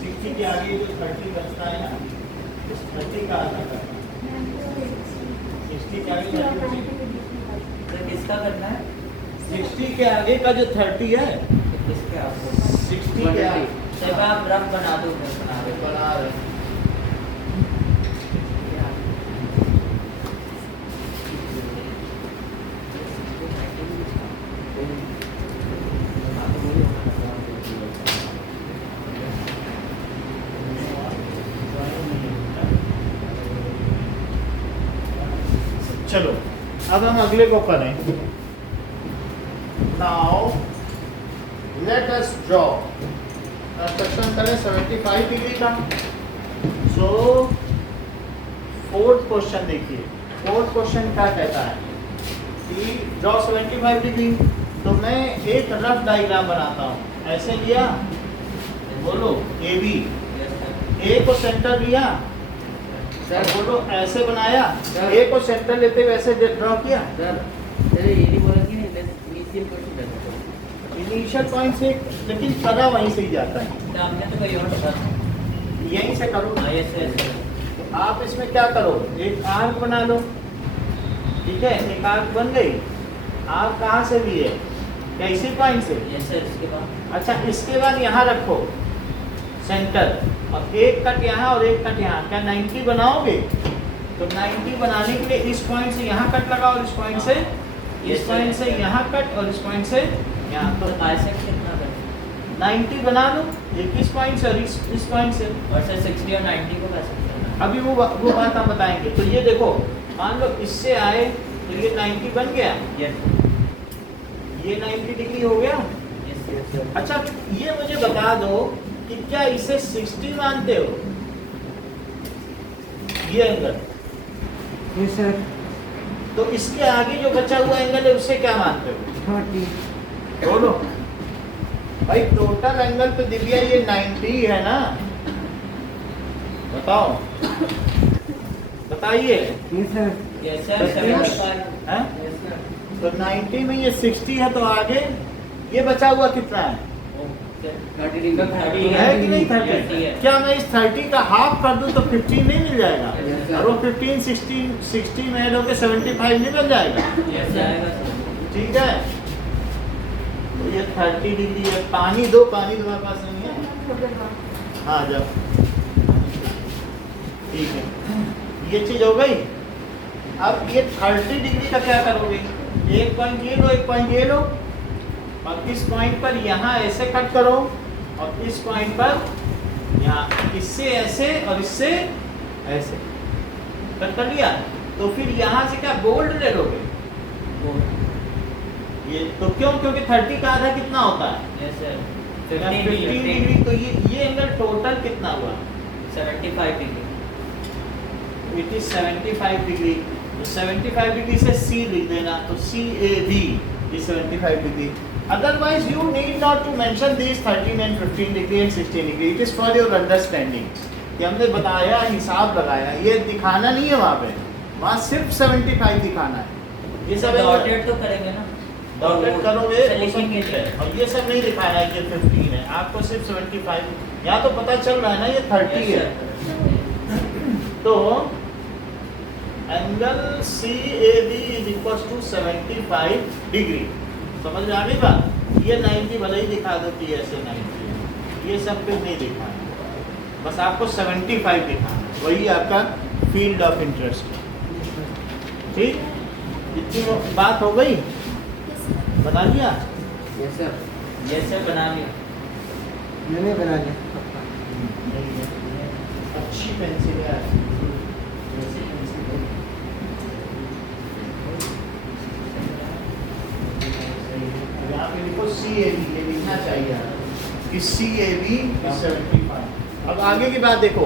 60 के आगे जो 30 बचता है ना, उस 30 का आधा करना है। 60 के आगे 30 बचेगा। तो किसका करना है? 60 के आगे का जो 30 है, किसके आपको? 60 के आगे जब आप रफ बना दो मैं बना आगे दो। बना रहे हैं। चलो अब हम अगले को करें। Now let us draw construction करें 75 डिग्री का। सो फोर्थ क्वेश्चन देखिए। फोर्थ क्वेश्चन क्या कहता है कि ड्रॉ 75 डिग्री। तो मैं एक रफ डायग्राम बनाता हूँ। ऐसे लिया, बोलो ए बी, ए को सेंटर लिया सर बोलो ऐसे बनाया, सर। ए को सेंटर लेते हुए ऐसे ड्रॉ किया। सर मैंने ये नहीं बोला कि इनिशियल क्वेश्चन करना इनिशियल पॉइंट से लेकिन करा वहीं से ही जाता है। हमने तो कहीं और बता यहीं से करो। ऐसे ऐसे तो आप इसमें क्या करो, एक आर्क बना लो। ठीक है, एक आर्क बन गई। आर्क कहाँ से भी है? क्या इसी पॉइंट से? ऐसे इसके बाद अच्छा, इसके बाद यहाँ रखो सेंटर, और एक कट यहाँ और एक कट यहाँ। क्या 90 बनाओगे? तो 90 बनाने के लिए इस पॉइंट से यहाँ कट लगाओ, और इस पॉइंट से इस पॉइंट से यहाँ कट, और इस पॉइंट से यहाँ। तो तो बाइसेक्ट कितना करना 90 बना लो, एक इस पॉइंट से और इस पॉइंट से। है? और सर 60 और 90 को बाइसेक्ट करना है। अभी वो बात हम बताएंगे। तो ये देखो, मान लो इससे आए तो ये 90 बन गया, ये 90 डिग्री हो गया। यस अच्छा, ये मुझे बता दो कि क्या इसे 60 मानते हो? ये एंगल, ये सर तो इसके आगे जो बचा हुआ एंगल है उससे क्या मानते हो? 30 बोलो भाई, टोटल एंगल तो दिव्या ये 90 है ना? बताओ, बताइए। ये सर यस सर 75 हैं? यस सर तो 90 में ये 60 है, तो आगे ये बचा हुआ कितना है? 30 डिग्री है कि नहीं 30? 30 है। क्या मैं इस 30 का हाफ कर दूं तो 15 नहीं मिल जाएगा? Yes, sir. और वो 15 60 में ऐड होकर 75 नहीं बन जाएगा? यस जाएगा सर। ठीक है, तो ये 30 डिग्री है। पानी दो, पानी तुम्हारे पास नहीं है? हाँ जाओ, ठीक है, ये चीज हो गई। अब ये 30 डिग्री का क्या करोगे? एक पॉइंट ये लो, एक पॉइंट ये लो, और इस पॉइंट पर यहाँ ऐसे कट करो, और इस पॉइंट पर यहाँ इससे ऐसे और इससे ऐसे कट कर लिया। तो फिर यहाँ से क्या गोल्ड ले लोगे? ये तो क्यों? क्योंकि 30 का आधा कितना होता है? Yes sir 15 15 degree. तो ये एंगल टोटल कितना हुआ? 75 डिग्री। It is 75 degree. तो 75 डिग्री से C लिख देना, तो CAB is 75 degree. Otherwise you need not to mention these 13 and 15 degree and 16 degree. It is for your understanding. कि हमने बताया, हिसाब लगाया, ये दिखाना नहीं है वहाँ पे। वहाँ सिर्फ 75 दिखाना है। ये सब डॉटेड तो करेंगे ना? डॉटेड करोगे सर, वो सब लिखेंगे ठीक है। और ये सब नहीं दिखाना है कि 15 है, आपको सिर्फ 75। यहाँ तो पता चल रहा है ना ये 30 Yes, है। sir. तो angle CAB is equal to 75 degree. समझ में आ गई बात? ये 90 भले ही दिखा दो कि ऐसे 90 है, ये सब कुछ नहीं दिखाना, बस आपको 75 दिखाना, वही आपका फील्ड ऑफ इंटरेस्ट। ठीक, इतनी बात हो गई? बना लिया? यस सर यस सर बना लिया। मैंने बना लिया। अच्छी पेंसिल है। ऐसी पेंसिल है। यहाँ पे लिखो CAB, ये लिखना चाहिए कि CAB is 75। अब आगे की बात देखो,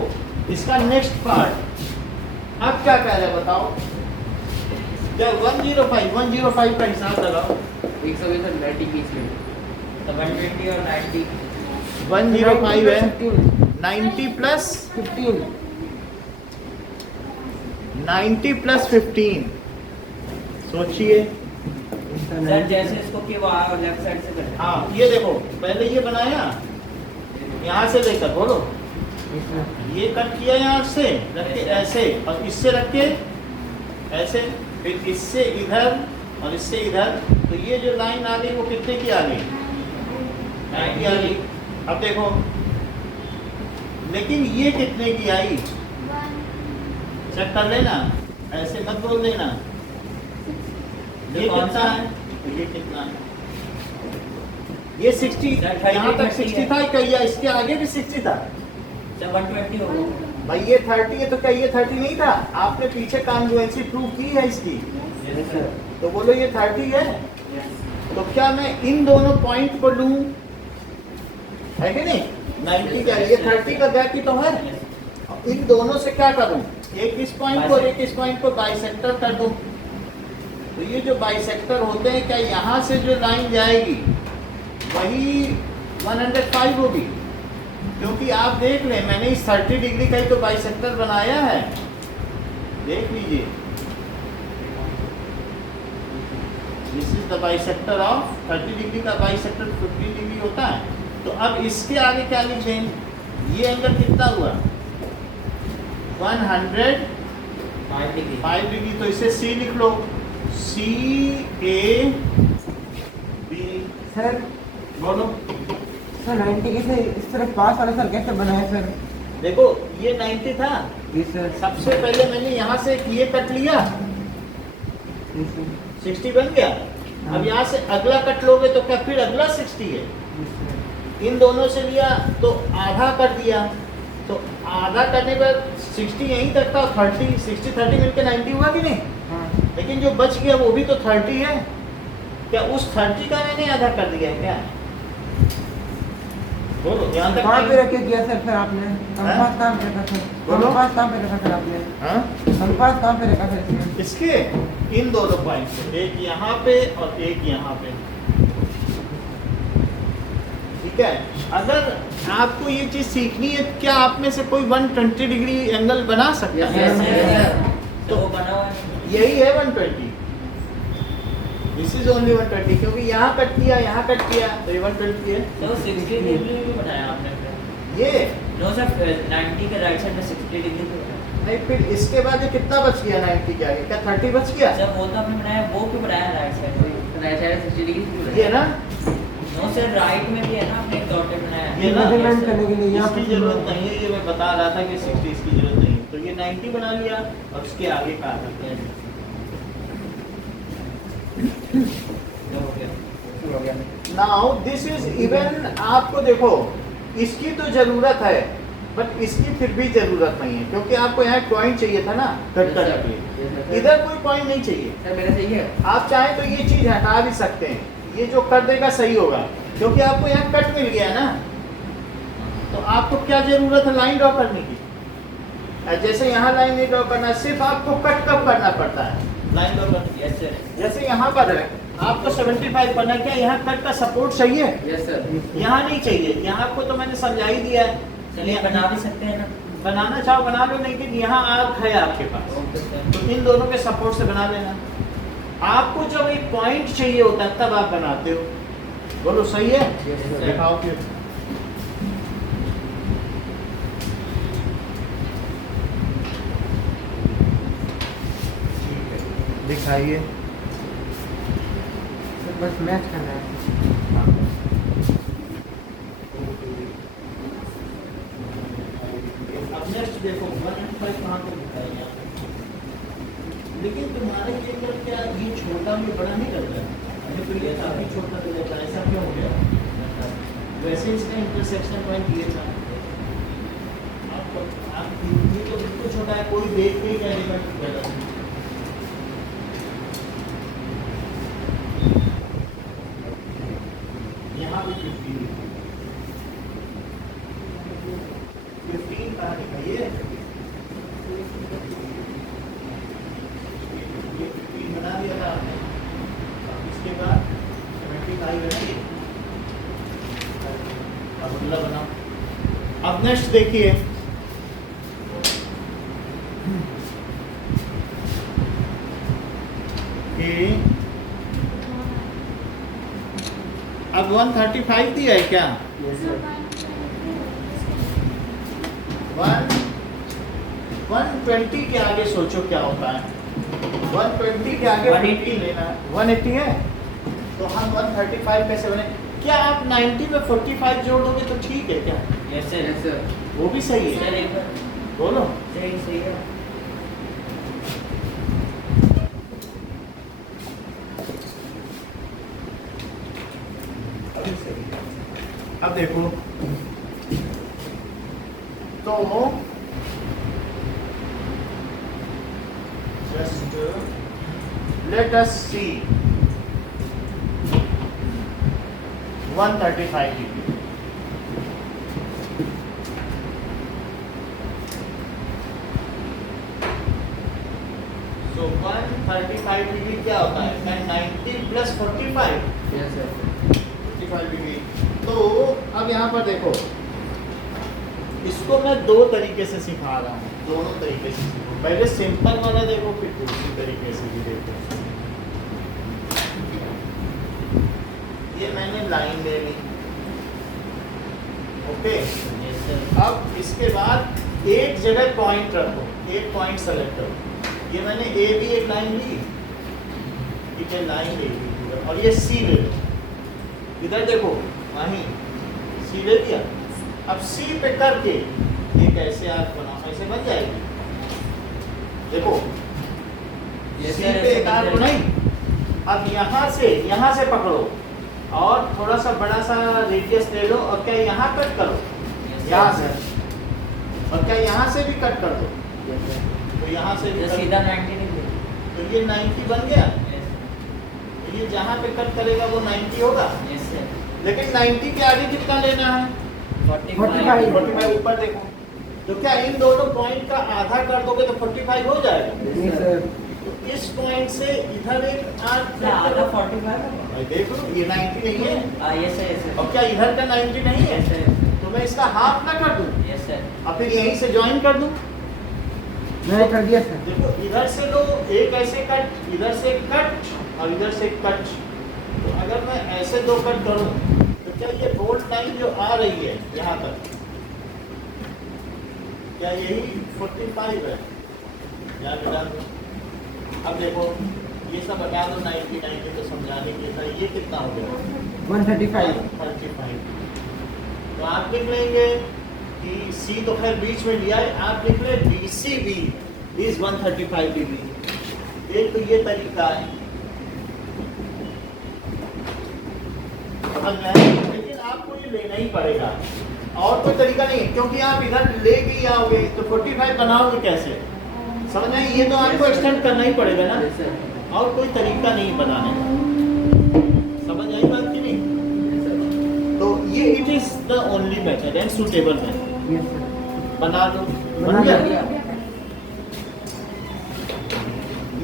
इसका नेक्स्ट पार्ट। अब क्या कह रहे हैं बताओ? जब 105 का हिसाब लगाओ। 120 सर 90 की इसमें तो 120 और 90 105 है, 90 प्लस 15 90 प्लस 15, सोचिए। सर जैसे इसको कि वो लेफ्ट साइड से करते हाँ ये देखो, पहले ये बनाया यहाँ से लेकर, बोलो ये कट किया यहाँ से रख के ऐसे, और इससे रख के ऐसे, फिर इससे इधर और इससे इधर, तो ये जो लाइन आ गई वो कितने की आ गई? 90 आ गई। अब देखो, लेकिन ये कितने की आई? चेक कर लेना, ऐसे मत बोल देना। ये कौन कितना सा? है तो ये कितना है? ये 60, सर, यहाँ तक 30 60 था क्या, या इसके आगे भी 60 था? सर 120 हो गया। भाई ये 30 है तो क्या ये 30 नहीं था? आपने पीछे कॉन्ग्रुएंसी प्रूव की है इसकी, यस सर। तो बोलो ये 30 है। तो क्या मैं इन दोनों पॉइंट को लूं, है कि नहीं? 90 क्या है, ये 30 का गैप ही तो है। इन दोनों से क्या करूं, एक इस पॉइंट को और एक इस पॉइंट को बाइसेक्टर कर दूं। तो ये जो बाइसेक्टर होते हैं, क्या यहाँ से जो लाइन जाएगी वही 105 होगी? क्योंकि आप देख लें, मैंने इस 30 डिग्री का ही तो बाइसेक्टर बनाया है, देख लीजिए। This is the bisector of 30 degree का बाइसेक्टर 15 डिग्री होता है। तो अब इसके आगे क्या लिख दें, ये एंगल कितना हुआ? 105 डिग्री, तो इसे C लिख लो, CAB। सर बोलो। सर 90 के से इस तरफ पास वाला सर कैसे बनाया सर? देखो ये 90 था, जी सर। सबसे पहले मैंने यहाँ से ये कट लिया, जी सर। 60 बन गया। अब यहाँ से अगला कट लोगे तो क्या फिर अगला 60 है? जी सर। इन दोनों से लिया तो आधा कर दिया, तो आधा करने पर 60 यहीं तक था, 30 60 30 मिलकर 90 हुआ कि नहीं? हाँ लेकिन जो बच गया वो भी तो 30 है। क्या उस 30 का मैंने आधा कर दिया है क्या? बोलो यहाँ तक कहाँ पे नहीं? रख के किया सर फिर आपने? कंपास कहाँ पे रखा सर? बोलो। कंपास कहाँ पे रखा सर आपने? हाँ? कंपास कहाँ पे रखा सर इसमें? इसके इन दोनों पॉइंट पे, एक यहाँ पे और एक यहाँ पे, ठीक है। अगर आपको ये चीज सीखनी है, क्या आप में से कोई 120 डिग्री एंगल बना सकता है? Yes sir. तो तो वो बना हुआ है। यही है 120। दिस इज ओनली 120, क्योंकि यहाँ कट किया, यहाँ कट किया, तो ये 120 है। तो 60 डिग्री भी बनाया आपने फिर? ये नो सर, 90 के राइट साइड में 60 डिग्री भी बनाया। नहीं, फिर इसके बाद ये कितना बच गया 90 के आगे? क्या 30 बच गया? सर वो तो आपने बनाया, वो क्यों बनाया राइट साइड में? राइट साइड 60 डिग्री ये ना, नो सर, राइट में भी है ना, आपने एक डॉटेड बनाया है। ये ना, मेजरमेंट करने के लिए यहाँ इसकी पे जरूरत नहीं है, ये मैं बता रहा था कि 60 इसकी जरूरत नहीं है। तो ये 90 बना लिया और उसके आगे का आधा। हो गया। नाउ दिस इज इवन, आपको देखो इसकी तो जरूरत है, बट इसकी फिर भी जरूरत नहीं है, क्योंकि आपको यहाँ पॉइंट चाहिए था ना कट करने के लिए। इधर कोई पॉइंट नहीं चाहिए। सर मेरा सही है। आप चाहें तो ये चीज हटा भी सकते हैं, ये जो कर देगा सही होगा, क्योंकि आपको यहाँ कट मिल गया ना। तो आपको क्या जरूरत है लाइन ड्रॉ करने की? जैसे यहाँ लाइन नहीं ड्रॉ करना, सिर्फ आपको कट कब करना पड़ता है लाइन ड्रॉ करने? Yes sir. जैसे यहाँ पर है, आपको 75 करना, क्या यहाँ कट का सपोर्ट चाहिए? Yes sir. यहाँ नहीं चाहिए। यहाँ आपको तो मैंने समझा ही दिया है, चलिए बना भी सकते हैं ना। बनाना चाहो बना लो, लेकिन यहाँ आर्क है आपके पास, ओके सर। तो इन दोनों के सपोर्ट से बना लेना। आपको जब एक पॉइंट चाहिए होता है तब आप बनाते हो। बोलो सही है? Yes, sir. दिखाओ फिर। ठीक है, दिखाइए। सर बस मैच करना है। अब नेक्स्ट देखो 105 कहाँ पे दिखाएंगे आप? लेकिन तुम्हारे के अंदर क्या ये छोटा में बड़ा नहीं करता है? अरे तो ये काफी छोटा हो जाता है, ऐसा क्यों हो गया? वैसे इसका इंटरसेक्शन पॉइंट ये था। आप ये तो बिल्कुल छोटा है, कोई देख के ही कहेगा कि गलत है। यहाँ पे 15 कहाँ दिखाइए? ये 15 बना दिया था आपने। अब इसके बाद 75 बनाइए। अब नेक्स्ट देखिए, कि अब 135 दिया है क्या? यस सर 120 के आगे सोचो क्या होता है। 120 के आगे 50 लेना है। 180 है तो हम 135 कैसे बने? क्या आप 90 में 45 जोड़ दोगे तो ठीक है क्या? Yes sir. यस सर वो भी सही सर है, एक बार बोलो। सही सही है। अभी सही है। अब देखो तो just let us see 135 degree. So 135 degree क्या होता है? 90 प्लस 45 यस सर 55 डिग्री। तो अब यहाँ पर देखो, इसको मैं दो तरीके से सिखा रहा हूँ, दोनों तरीके से सीखो। पहले सिंपल वाला देखो, फिर दूसरी तरीके से भी देखो। ये मैंने लाइन ले ली, ओके। Yes sir. अब इसके बाद एक जगह पॉइंट रखो, एक पॉइंट सेलेक्ट करो। ये मैंने ए भी एक लाइन ली, ठीक है, लाइन ले ली, और ये सी ले लो। इधर देखो, वहीं सी ले दिया। अब सी पे करके एक ऐसे आर्क बनाओ, ऐसे बन जाएगी। देखो Yes, सी sir, पे ऐसे एक बन आर्क जाएगी। बनाई। अब यहाँ से पकड़ो और थोड़ा सा बड़ा सा रेडियस ले लो, और क्या यहाँ कट करो, Yes, sir। यहाँ से, और क्या यहाँ से भी कट कर दो, यस सर तो यहाँ से भी तो कट सीधा दो। 90 डिग्री। तो ये 90 बन गया। यस तो ये जहाँ पे कट करेगा वो 90 होगा। Yes sir. लेकिन 90 के आगे कितना लेना है? 45 45 ऊपर देखो। तो क्या इन दोनों पॉइंट का आधा कर दोगे तो 45 हो जाएगा? यस सर तो इस पॉइंट से इधर एक आर्क क्या आधा 45 है? भाई देखो, ये 90 नहीं है, यस सर। Yes sir. और क्या इधर का 90 नहीं है? Yes sir. तो मैं इसका हाफ ना कर दूं, यस सर। और फिर यहीं से ज्वाइन कर दूं। मैंने कर दिया सर। देखो इधर से लो, एक ऐसे कट, इधर से कट, और इधर से कट। तो अगर मैं ऐसे दो कट करूं तो क्या ये बोल्ड लाइन जो आ रही है यहाँ तक, क्या यही 45 है? यहाँ मिला दो। अब देखो ये सब हटा दो, 90 तो समझाने के लिए। ये कितना हो गया? 135 35। तो आप लिख लेंगे कि सी तो खैर बीच में लिया है, आप लिख ले BCB इज 135 डिग्री। एक तो ये तरीका है। लेकिन आपको ये लेना ही पड़ेगा, और कोई तरीका नहीं है, क्योंकि आप इधर ले भी आओगे तो 45 बनाओगे कैसे? समझ आए? ये तो आपको एक्सटेंड करना ही पड़ेगा ना, यस सर और कोई तरीका नहीं बनाने का। समझ आई बात कि नहीं? यस सर तो ये it is the only method and suitable method. Yes sir बना दो, बना बन गया। दिया।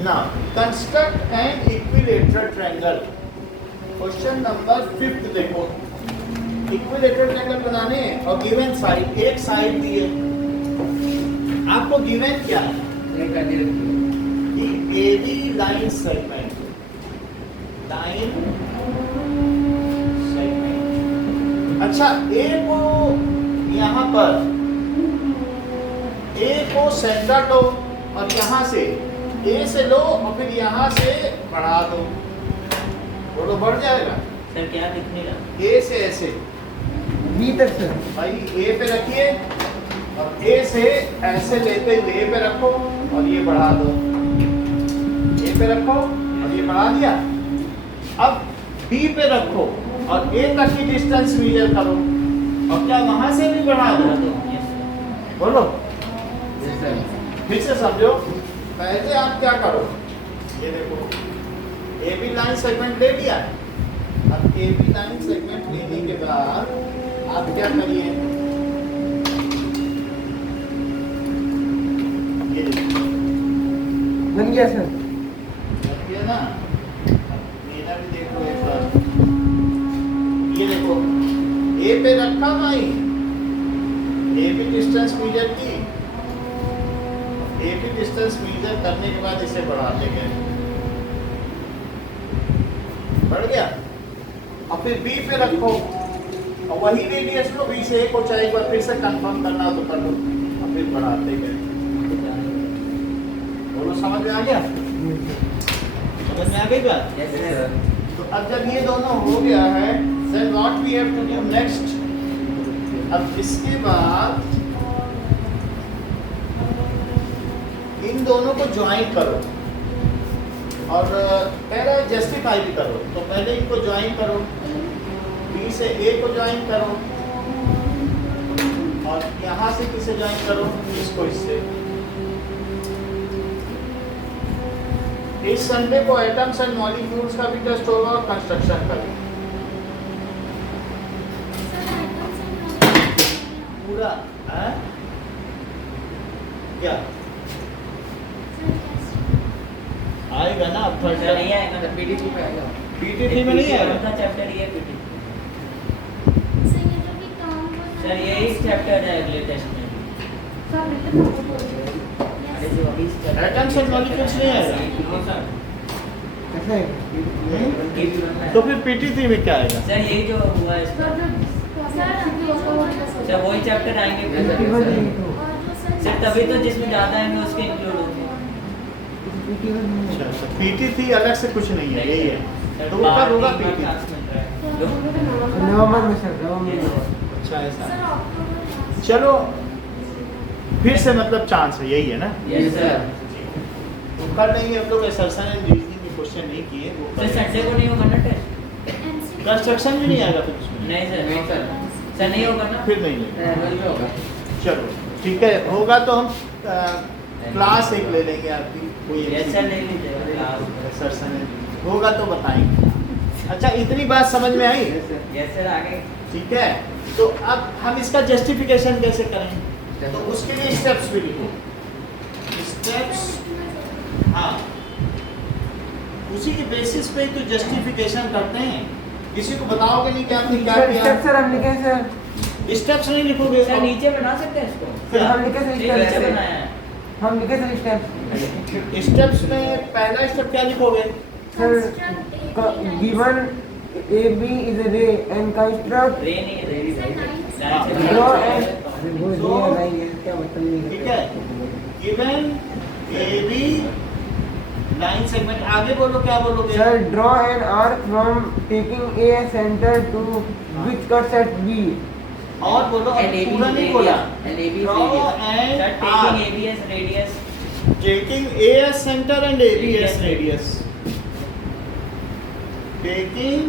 Now construct an equilateral triangle। Question number 5 देखो, इक्विलेटरल ट्रायंगल बनाने हैं और गिवन साइड, एक साइड दी है। आपको गिवन क्या है? एक आगे रखिए कि AB line segment, line segment. अच्छा, A को यहाँ पर, A को सेंटर लो और यहाँ से A से लो और फिर यहाँ से बढ़ा दो, वो तो बढ़ जाएगा। सर क्या दिख नहीं रहा? A से ऐसे, बी तक सर। भाई A पे रखिए और A से ऐसे लेते हुए A पे रखो और ये बढ़ा दो, A पे रखो और ये बढ़ा दिया। अब B पे रखो और A तक की डिस्टेंस मेजर करो, और क्या वहां से भी बढ़ा दो। Yes sir. बोलो, यस सर फिर से समझो। पहले आप क्या करो, ये देखो AB लाइन सेगमेंट ले लिया। अब AB लाइन सेगमेंट लेने के बाद आप क्या करिए, ये देखो, बन गया सर। रखिए ना। मेरा भी देखो एक बार, ये देखो A पे रखा भाई, A डिस्टेंस मेजर की, AB डिस्टेंस मेजर करने के बाद इसे बढ़ाते गए, बढ़ गया। और फिर B पे रखो और वही रेडियस लो, B से 1 हो, चाहे एक बार फिर से कंफर्म करना हो तो कर लो, और फिर बढ़ाते गए। बोलो समझ में आ गया? समझ में आ गई बात? Yes, sir. तो अब जब ये दोनों हो गया है, then what we have to do next? अब इसके बाद इन दोनों को ज्वाइन करो और पहले जस्टिफाई भी करो। तो पहले इनको ज्वाइन करो, B से A को ज्वाइन करो और यहाँ से किसे ज्वाइन करो, इसको इससे। इस संडे को एटम्स एंड मॉलिक्यूल्स का भी टेस्ट होगा और कंस्ट्रक्शन का भी पूरा है? क्या आएगा ना? अब थर्ड सर नहीं आएगा ना, PDT में आएगा। PTT में नहीं आएगा। कौन सा चैप्टर ये PTT? सर यही चैप्टर है अगले टेस्ट में। अरे जो अभी एटम्स एंड मॉलिक्यूल्स नहीं आएगा। कैसे तो फिर PTT में क्या आएगा? सर यही जो हुआ है इसका, सर वही चैप्टर आएंगे Yes, sir. सर, तभी तो जिसमें ज्यादा आएंगे उसके इंक्लूड होंगे। अच्छा, PTT अलग से कुछ नहीं है, यही है। तो वो कब होगा PTT? नवंबर में सर, नवंबर में। अच्छा ऐसा। चलो फिर से मतलब चांस है, यही है ना? Yes sir. तो कर लेंगे हम लोग। असर्शन एंड रीजनिंग में क्वेश्चन नहीं किए वो सर संडे को नहीं होगा ना टेस्ट? कंस्ट्रक्शन भी नहीं आएगा फिर उसमें। नहीं सर, नहीं, sir. सर नहीं होगा ना? फिर नहीं लेंगे। Annual में होगा। चलो ठीक है, होगा तो हम क्लास एक ले लेंगे आपकी, कोई यस सर ले लीजिए क्लास। असर्शन होगा तो बताएंगे। अच्छा इतनी बात समझ में आई? यस सर आगे। ठीक है, तो अब हम इसका जस्टिफिकेशन कैसे करेंगे? तो उसके लिए स्टेप्स भी लिखो। स्टेप्स, हाँ, उसी के बेसिस पे ही तो जस्टिफिकेशन करते हैं। किसी को बताओगे नहीं कि आपने क्या किया। सर हम लिखे सर, स्टेप्स नहीं लिखोगे। सर नीचे बना सकते हैं इसको? सर हम लिखे सर ठीक है, नीचे स्टेप्स, बनाया है। हम लिखे सर स्टेप्स। स्टेप्स में पहला स्टेप क्या लिखोगे? Sir given AB is a ray and construct रे नहीं है, रे draw and वो दिया नहीं है क्या मतलब ठीक है, गिवन AB लाइन सेगमेंट। आगे बोलो, क्या बोलोगे? Sir draw an arc from taking A center to which cuts at B. और बोलो, And अभी AB पूरा नहीं बोला। And AB Draw radius. and sir arc. Taking ABS radius, Taking AS center and ABS radius. Taking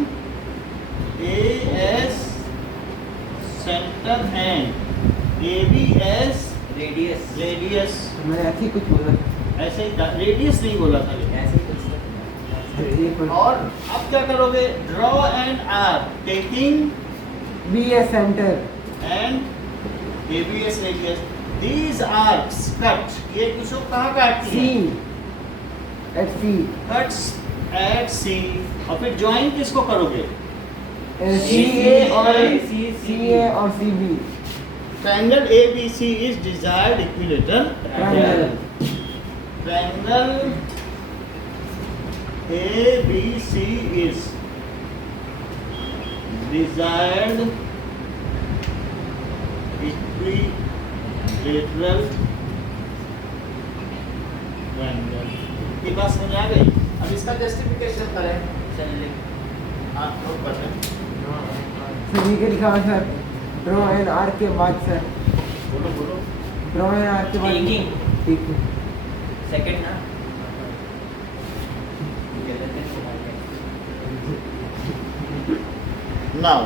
AS center and ABS radius radius। मैंने ऐसे ही कुछ बोला ऐसे ही रेडियस नहीं बोला था लेकिन। ऐसे ही कुछ तो। और अब क्या करोगे? Draw and arc taking B a center and ABS radius. These arcs cut, ये कुछ कहाँ काटती C है? at C Cuts at C। और फिर ज्वाइन किसको करोगे? CA और CA और CB Triangle ABC is desired equilateral triangle. Triangle ABC is desired equilateral triangle। ये बात समझ आ गई? अब इसका जस्टिफिकेशन करें। सर लिख। हाँ नोट कर लें। सर ये क्या लिखा हुआ सर? ड्रॉ एंड आर्क के बाद सर, बोलो बोलो। ड्रॉ एंड आर्क के बाद Taking। ठीक है सेकंड ना? Now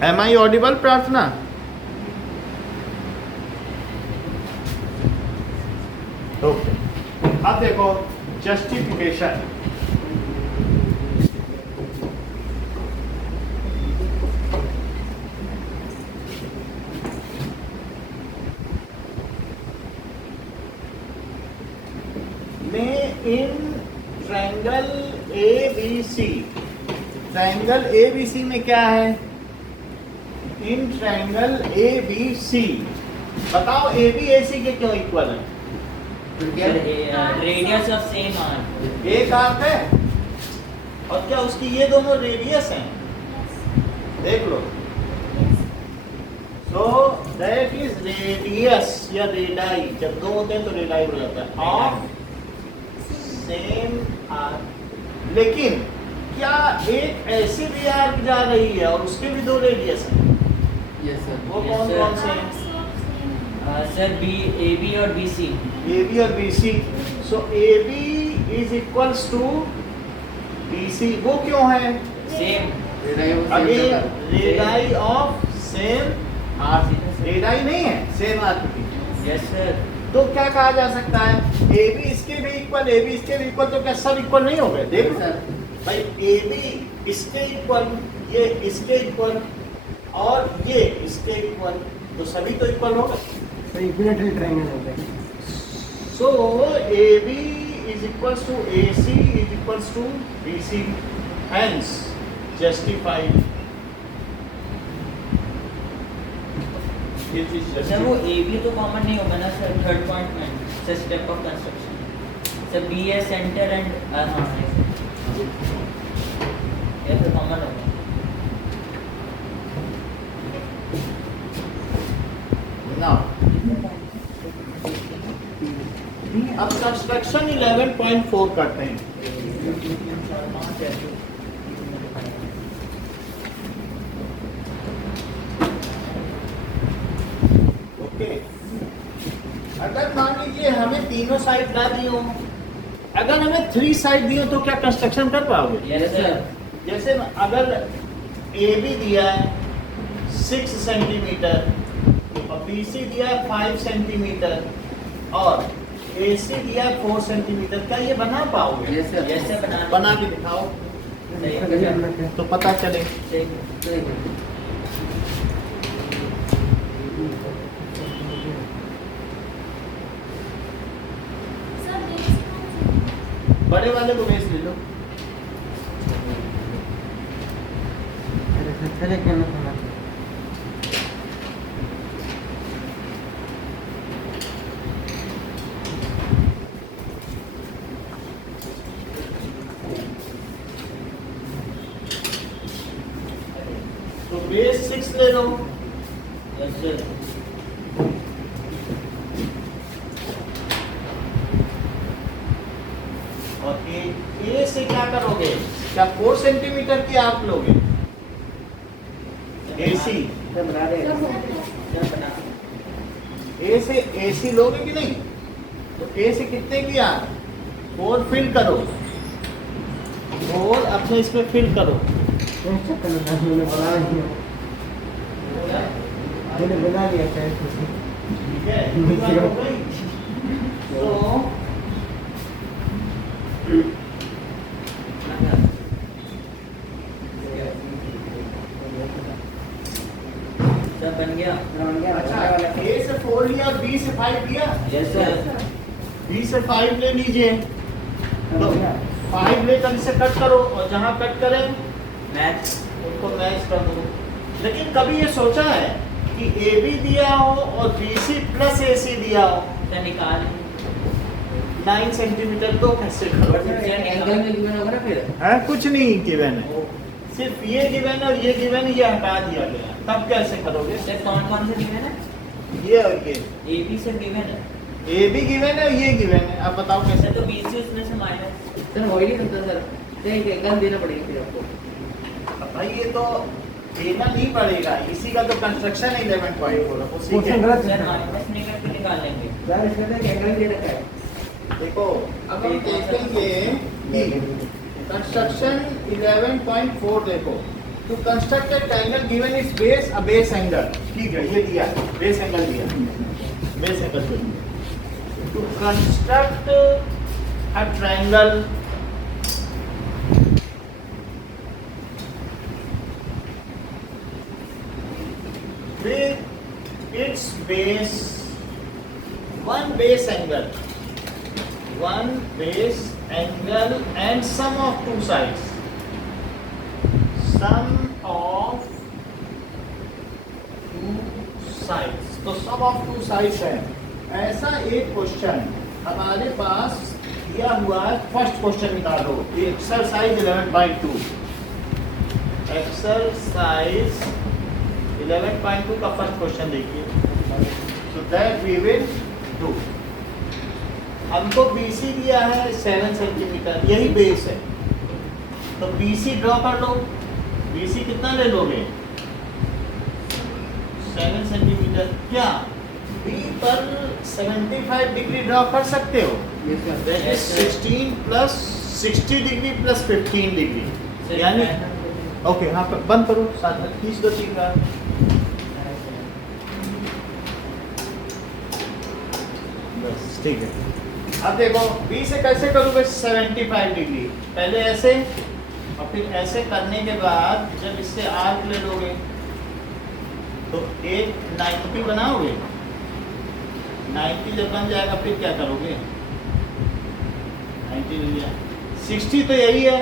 am I audible प्रार्थना? ओके, अब देखो जस्टिफिकेशन। में in triangle ABC, triangle ABC में क्या है? इन ट्रायंगल ABC बताओ AB AC के क्यों इक्वल है? Radius of same arc. एक आर्क है और क्या उसकी ये दोनों रेडियस हैं? देख लो। सो दैट इज रेडियस या रेडाई, जब दो होते हैं तो रेडाई हो जाता है, ऑफ सेम आर्क। लेकिन क्या एक ऐसी भी आर्क जा रही है और उसके भी दो रेडियस हैं? Yes sir. वो Yes, कौन sir. कौन से हैं? सर AB और BC। AB और BC। So AB is equals to BC, वो क्यों है? Same. Again radii of same arc. Radii नहीं है, सेम आर्क की। Yes sir. तो क्या कहा जा सकता है? AB इसके भी इक्वल, AB इसके भी इक्वल, तो क्या सब इक्वल नहीं हो गए? देखो सर। भाई AB इसके इक्वल, ये इसके इक्वल और ये इसके इक्वल, तो सभी तो इक्वल हो गए। तो इक्विलेटरल ट्रायंगल होता है। So AB is equals to AC is equals to BC, hence justified. This is sir वो justified. AB तो कॉमन नहीं होगा ना सर, थर्ड पॉइंट में sir step of construction sir B है सेंटर एंड हाँ ये तो कॉमन होगा। Now, अब कंस्ट्रक्शन 11.4 करते हैं। ओके, अगर मान लीजिए हमें तीनों साइड ना दी हो, अगर हमें 3 साइड दी हो तो क्या कंस्ट्रक्शन कर पाओगे? Yes sir. जैसे अगर AB दिया है 6 सेंटीमीटर और BC दिया है 5 सेंटीमीटर और AC दिया है 4 सेंटीमीटर, क्या ये बना पाओगे? Yes sir. यस सर बना के दिखाओ सही तो पता चले। बड़े वाले को बेच ले लो। चले क्या ना तो बेस 6 ले लो। Yes sir. और ए से क्या करोगे? क्या 4 सेंटीमीटर की आप लोगे? AC बना रहे सर बना ए से AC लोगे कि नहीं? तो ए से कितने की आप 4 फिल करो, 4 अपने इसमें फिल करो। मैंने बना लिया था ठीक है, ये बात हो गई। तो सर बन गया। अच्छा, A से 4 लिया और B से 5 लिया। Yes sir. B से 5 ले लीजिए, तो 5 लेकर इसे कट करो और जहाँ कट करें मैच उनको मैच कर दो। लेकिन कभी ये सोचा है कि AB दिया हो और BC प्लस AC दिया हो सर निकाल 9 सेंटीमीटर, तो कैसे करोगे? एंगल में गिवन होगा ना फिर। है कुछ नहीं गिवन है, सिर्फ ये गिवन और ये गिवन, ये हटा दिया गया, तब कैसे करोगे? सर कौन कौन से गिवन है? ये और ये AB से गिवन है AB गिवन है और ये गिवन है, अब बताओ कैसे? सर, तो BC उसमें से माइनस। सर हो ही नहीं सकता सर, तो एक एंगल देना पड़ेगा फिर आपको। अब भाई ये तो देना नहीं पड़ेगा, इसी का तो कंस्ट्रक्शन 11.4 उसी के। क्वेश्चन गलत सर है माइनस नहीं करके निकालेंगे। यार इसमें तो एक एंगल दे रखा है। देखो अब हम देखेंगे कंस्ट्रक्शन 11.4 देखो, to construct a triangle given is base a base angle, ठीक है ये दिया बेस एंगल दिया, base angle to construct a triangle with its base one base angle angle and sum of two sides, sum of two sides. तो सम ऑफ टू साइड्स है, ऐसा एक क्वेश्चन हमारे पास दिया हुआ है। फर्स्ट क्वेश्चन निकालो, एक्सरसाइज 11.2, एक्सरसाइज 11.2 का फर्स्ट क्वेश्चन देखिए। So that we will do. हमको BC दिया है 7 सेंटीमीटर, यही बेस है, तो BC ड्रॉ कर लो। BC कितना ले लोगे? 7 सेंटीमीटर। क्या B पर 75 डिग्री ड्रॉ कर सकते हो? That is 16 plus 60 degree plus 15 degree, यानी ओके। हाँ बंद करो, साथ खींच दो ठीक है। बस ठीक है। अब देखो B से कैसे करोगे 75 डिग्री? पहले ऐसे और फिर ऐसे करने के बाद जब इससे आर्क ले लोगे तो एक 90 बनाओगे। 90 जब बन जाएगा फिर क्या करोगे? 90 ले लिया। 60 तो यही है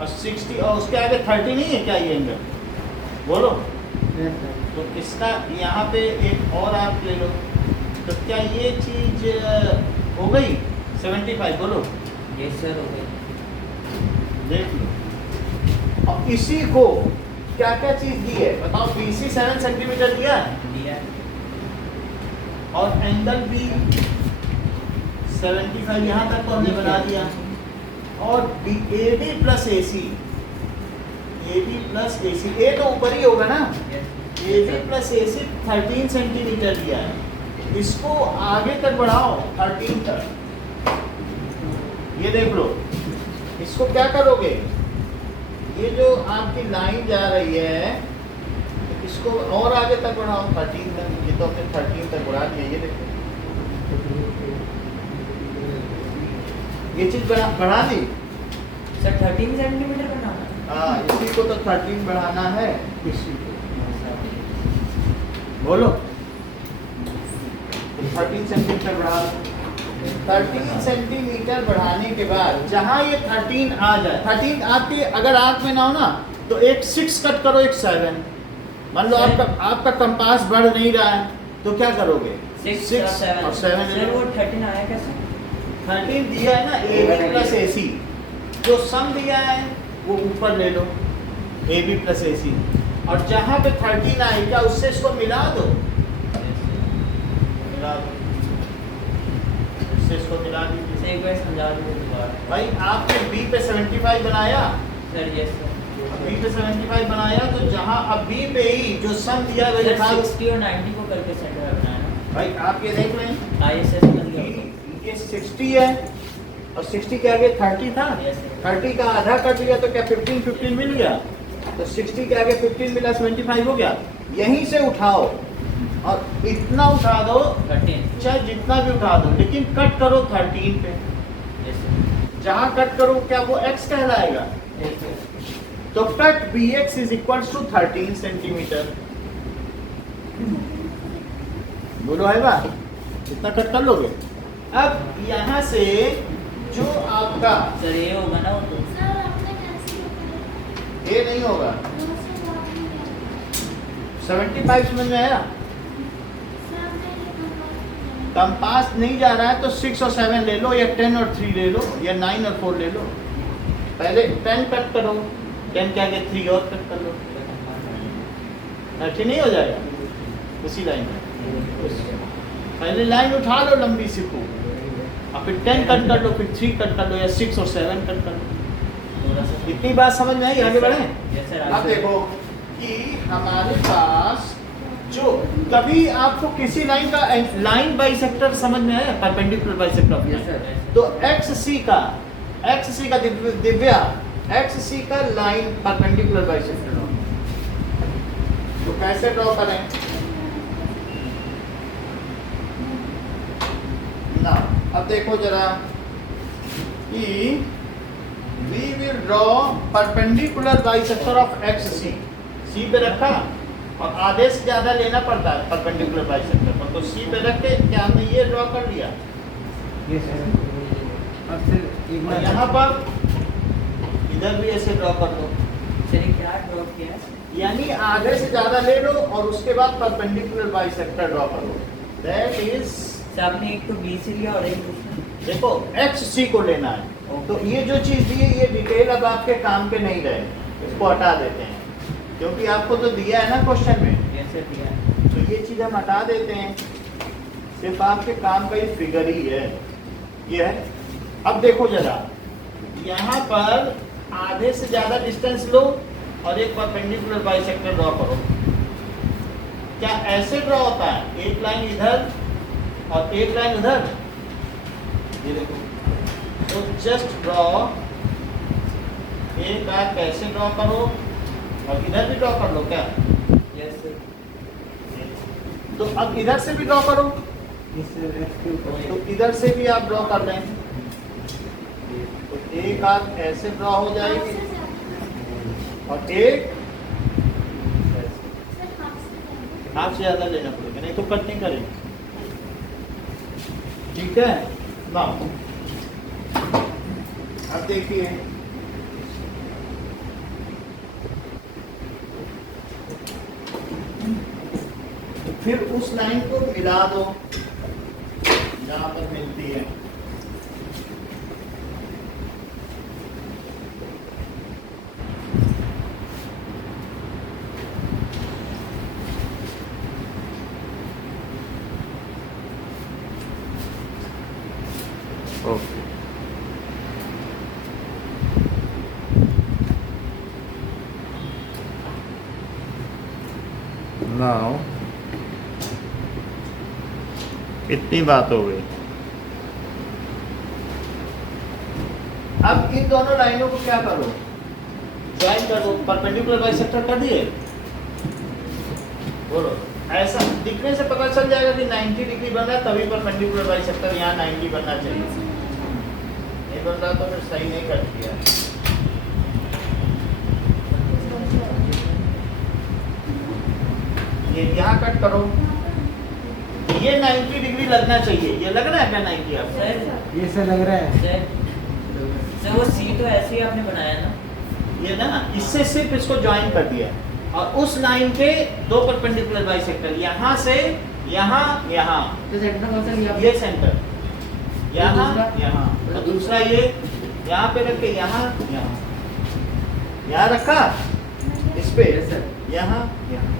और 60 और उसके आगे 30 नहीं है क्या ये एंगल? बोलो। तो इसका यहाँ पे एक और आप ले लो, तो क्या ये चीज हो गई 75? बोलो। यस सर, हो गई। देख लो। और इसी को क्या क्या चीज दी है बताओ? BC 7 सेंटीमीटर दिया है दिया। और एंगल भी 75 यहाँ तक तो हमने बना दिया। और AB plus AC, AB plus AC, A तो ऊपर ही होगा ना। AB प्लस AC 13 सेंटीमीटर दिया है, इसको आगे तक बढ़ाओ 13 तक। ये देख लो, इसको क्या करोगे? ये जो आपकी लाइन जा रही है इसको और आगे तक बढ़ाओ 13 तक। ये तो अपने 13 तक बढ़ा दिया। ये देखो ये चीज बढ़ा दी सर 13 सेंटीमीटर बनाना है। हाँ, इसी को तो 13 बढ़ाना है, इसी को बोलो 13 सेंटीमीटर बढ़ा। 13 सेंटीमीटर बढ़ाने के बाद जहाँ ये 13 आ जाए, 13 आती अगर आर्क में ना हो ना तो एक 6 कट करो, एक 7। मान लो आपका कंपास बढ़ नहीं रहा है तो क्या करोगे? 6 और 7। सर वो 13 आया कैसे? 13 दिया है ना AB प्लस AC, जो सम दिया है वो ऊपर ले लो AB प्लस AC, और जहाँ पे 13 आएगा उससे इसको मिला दो, मिला दो, इससे इसको मिला दीजिए। सर एक बार समझा दो दोबारा। भाई आपने B पे 75 बनाया, सर यस सर। B पे 75 बनाया तो जहाँ अब B पे ही जो सम दिया है वही लिखा दो। 60 और 90 को करके सेंटर रखना है ना। भाई आप ये देख लें, ISS बन गया। ये 60 है और 60 के आगे 30 था। Yes, sir. 30 का आधा कट गया तो क्या 15 मिल गया? तो 60 के आगे 15 मिला, 75 हो गया। यहीं से उठाओ और इतना उठा दो, 13। चाहे जितना भी उठा दो, लेकिन कट करो 13 पे। Yes sir. जहाँ कट करो क्या वो x कहलाएगा? Yes sir. तो cut BX is equal to 13 centimetre. बोलो है बा, इतना कट कर लोगे। अब यहाँ से जो आपका सर ये होगा ना वो तो। सर आपने कैसे बताया? ये नहीं होगा। 75 समझ में आया? कंपास नहीं जा रहा है तो 6 और 7 ले लो, या 10 और 3 ले लो, या 9 और 4 ले लो। पहले 10 कट करो, 10 के आगे 3 और कट कर लो, ठीक नहीं हो जाएगा उसी लाइन में। पहले लाइन उठा लो लंबी सी को, और फिर 10 कट कर लो, फिर 3 कट कर लो, या 6 और 7 कट कर लो। इतनी बात समझ में आई? आगे बढ़े। Yes sir. अब देखो कि हमारे पास जो कभी आपको किसी लाइन का लाइन बाइसेक्टर समझ में आया? Perpendicular bisector. Yes sir. तो XC का दिव्या XC का लाइन परपेंडिकुलर बाइसेक्टर हो, तो कैसे ड्रॉ करें ना? अब देखो जरा कि we will draw perpendicular bisector of XC। C पे रखा और आधे से ज्यादा लेना पड़ता है परपेंडिकुलर बाइसेक्टर पर, तो C पे रख के क्या हमने ये ड्रॉ कर लिया? अब सिर्फ एक और बार यहाँ पर इधर भी ऐसे ड्रॉ कर दो, सर ये क्या ड्रॉ किया है? यानी आधे से ज्यादा ले लो और उसके बाद परपेंडिकुलर बाइसेक्टर ड्रॉ करो। दैट इज, सर आपने एक तो बी से लिया और एक दूसरा। देखो एच सी को लेना है, तो ये जो चीज दी है ये डिटेल अब आपके काम के नहीं रहे, इसको हटा देते हैं क्योंकि आपको तो दिया है ना क्वेश्चन में, ये सर दिया है। तो ये चीज हम हटा देते हैं, सिर्फ आपके काम का ही फिगर ही है ये है। अब देखो जरा, यहाँ पर आधे से ज्यादा डिस्टेंस लो और एक परपेंडिकुलर बाइसेक्टर ड्रॉ करो। क्या ऐसे ड्रॉ होता है, एक लाइन इधर और एक लाइन उधर? ये देखो, तो जस्ट ड्रॉ, एक आर्क ऐसे ड्रॉ करो और इधर भी ड्रॉ कर लो क्या? Yes sir. तो अब इधर से भी ड्रॉ करो, इससे एक्स के ऊपर तो इधर से भी आप ड्रॉ कर लें, तो एक आर्क ऐसे ड्रॉ हो जाएगी और एक हाथ से ज्यादा लेना पड़ेगा, नहीं तो कट नहीं करेंगे। ठीक है ना? अब देखिए, फिर उस लाइन को मिला दो जहां पर मिलती है। Okay. Now, इतनी बात हो गई। अब इन दोनों लाइनों को क्या करो, ज्वाइन कर दो। परपेंडिकुलर बाइसेक्टर कर दिए, बोलो। ऐसा दिखने से पता चल जाएगा कि 90 डिग्री बन रहा है, तभी परपेंडिकुलर बाइसेक्टर यहाँ 90 बनना चाहिए। नहीं बन रहा तो फिर सही नहीं कर दिया। ये यहाँ कट करो, ये 90 डिग्री लगना चाहिए। ये लग रहा है क्या 90 आपको? सर ये से लग रहा है। सर वो सी तो ऐसे ही आपने बनाया ना? ये ना, इससे सिर्फ इसको ज्वाइन कर दिया और उस लाइन पे दो परपेंडिकुलर बाइसेक्टर, यहाँ से यहाँ यहाँ, तो सेंटर कौन सा लिया ये सेंटर, यहाँ दूसरा? यहाँ, और दूसरा ये यहाँ पे रख के यहाँ यहाँ, यहाँ रखा इस पे, Yes, sir. यहाँ यहाँ,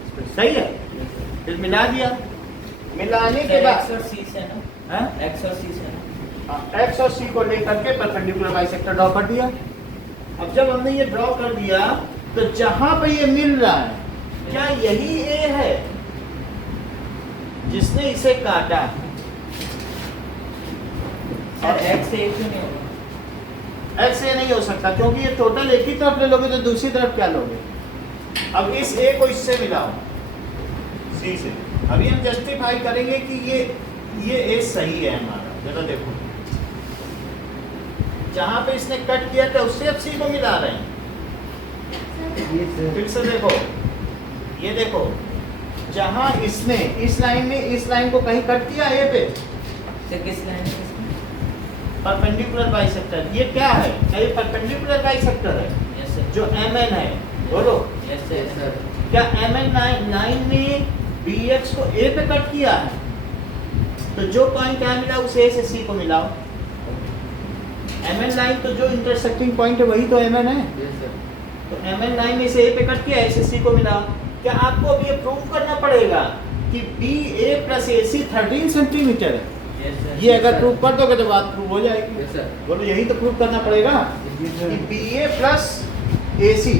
इस पे। सही है, फिर मिला दिया। मिलाने के सर बाद एक्स और सी से ना, हाँ? एक्स और सी से ना। एक्स और सी को लेकर के परपेंडिकुलर बाइसेक्टर ड्रॉ कर दिया। अब जब हमने ये ड्रॉ कर दिया तो जहां पे ये मिल रहा है, क्या यही ए है जिसने इसे काटा? सर एक्स एक क्यों नहीं होगा? ऐसे नहीं हो सकता क्योंकि ये टोटल एक ही तरफ ले लोगे तो दूसरी तरफ क्या लोगे? अब इस ए को इससे मिलाओ, सी से। अभी हम जस्टिफाई करेंगे कि ये ए सही है हमारा। जरा देखो, जहां पे इसने कट किया था उससे अब सी को मिला रहे हैं। ये से फिर से देखो, ये देखो, जहां इसने इस लाइन ने इस लाइन को कहीं कट किया ए पे, सर किस लाइन है इसमें? Perpendicular bisector. ये क्या है? क्या ये परपेंडिकुलर बाइसेक्टर है? Yes sir. जो MN है, बोलो। Yes Yes, sir. sir. क्या MN लाइन ने BX को A पे कट किया है? तो जो पॉइंट क्या मिला उसे A से C को मिलाओ। MN लाइन तो जो इंटरसेक्टिंग पॉइंट है वही तो MN है। Yes, sir. तो MN लाइन में से A पे कट किया, A से C को मिलाओ। क्या आपको अब ये प्रूव करना पड़ेगा कि BA प्लस AC 13 सेंटीमीटर है? Yes sir. ये अगर प्रूव कर दोगे तो बात प्रूव हो जाएगी। Yes, sir. बोलो, यही तो प्रूव करना पड़ेगा ये कि से BA प्लस AC।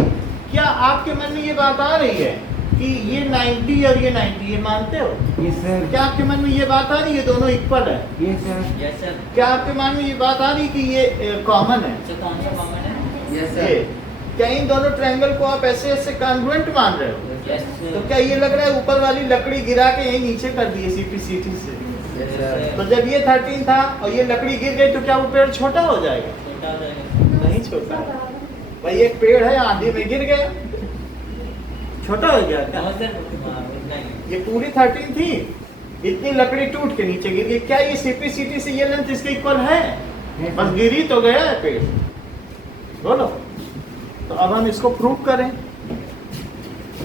क्या आपके मन में ये बात आ रही है कि ये 90 और ये 90, ये मानते हो? ये सर क्या आपके मन में ये बात आ रही है दोनों इक्वल है? ये सर यस सर। क्या आपके मन में ये बात आ रही है कि ये कॉमन है? सर कौन सा कॉमन है? Yes, ये sir. क्या इन दोनों ट्रायंगल को आप ऐसे ऐसे कॉन्ग्रुएंट मान रहे हो? यस तो सर। क्या ये लग रहा है ऊपर वाली लकड़ी गिरा के यही नीचे कर दिए सीपीसीटी से? Yes, sir. तो जब ये 13 था और ये लकड़ी गिर गई तो क्या वो पेड़ छोटा हो जाएगा? छोटा हो जाएगा। नहीं छोटा। भाई एक पेड़ है आंधी में गिर गया, छोटा हो गया क्या? हाँ सर, हाँ, उतना ही। ये पूरी 13 थी, इतनी लकड़ी टूट के नीचे गिर गई, क्या ये सीपीसीटी से ये लेंथ इसके इक्वल है? बस गिरी तो गया है पेड़। बोलो, तो अब हम इसको प्रूव करें।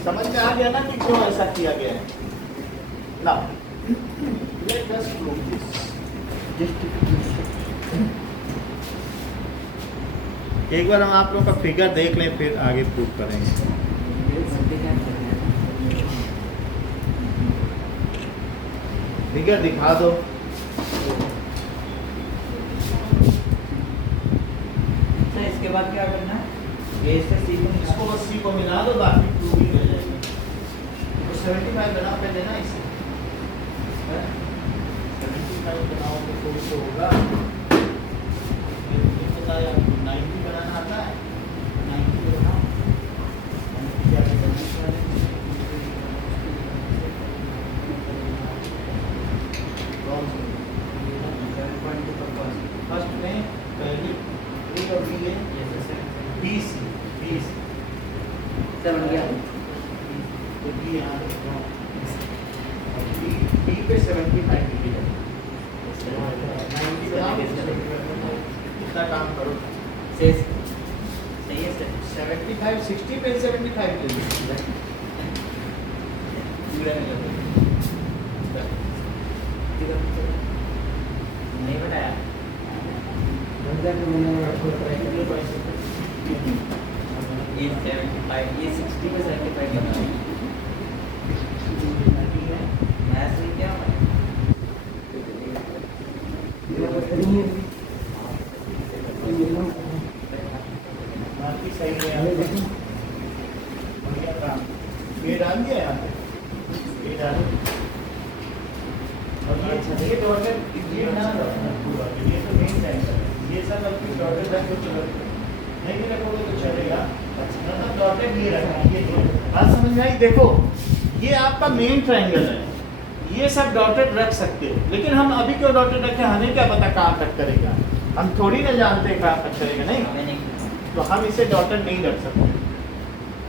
समझ में आ गया ना कि क्यों ऐसा किया गया है? Now let us prove this. एक बार हम आप लोगों का फिगर देख लें, फिर आगे प्रूव करेंगे। फिगर दिखा दो। सर इसके बाद क्या करना है? ए से सी को इसको बस सी को मिला दो, बाकी प्रूविंग हो जाएगी। तो 75 बना पे देना इसे, 75 बनाओ तो कोई तो होगा। ये पता है आपको 90 बनाना आता है, 90 बनाओ। 90 क्या करना है? फर्स्ट में पहली ए और बी है, बी सी, बी सी 7 गया। तो बी यहाँ रखो। और बी पे 75 डिग्री है। 90 बनाओ, कितना काम करो। सही है सर। 75 60 पे 75 ले लीजिए। नहीं बताया। ये 75, ये 60 पे 75 करना है। मैथ्स में क्या है? बाकी सही है। बढ़िया काम। ये डाल दिया यहाँ पे, ये डालो। और ये डॉटेड, ये ना रखना पूरा, ये तो मेन सेंटर है। ये सब आपकी डॉटेड रख दो, चलो नहीं भी रखोगे तो चलेगा। मतलब डॉटेड ये रखना, ये बात समझ में आई? देखो ये आपका मेन ट्रायंगल है, ये सब डॉटेड रख सकते हो, लेकिन हम अभी क्यों डॉटेड रखें? हमें क्या पता कहाँ तक करेगा, हम थोड़ी ना जानते कहाँ तक करेगा। नहीं, हमें नहीं तो हम इसे डॉटेड नहीं रख सकते।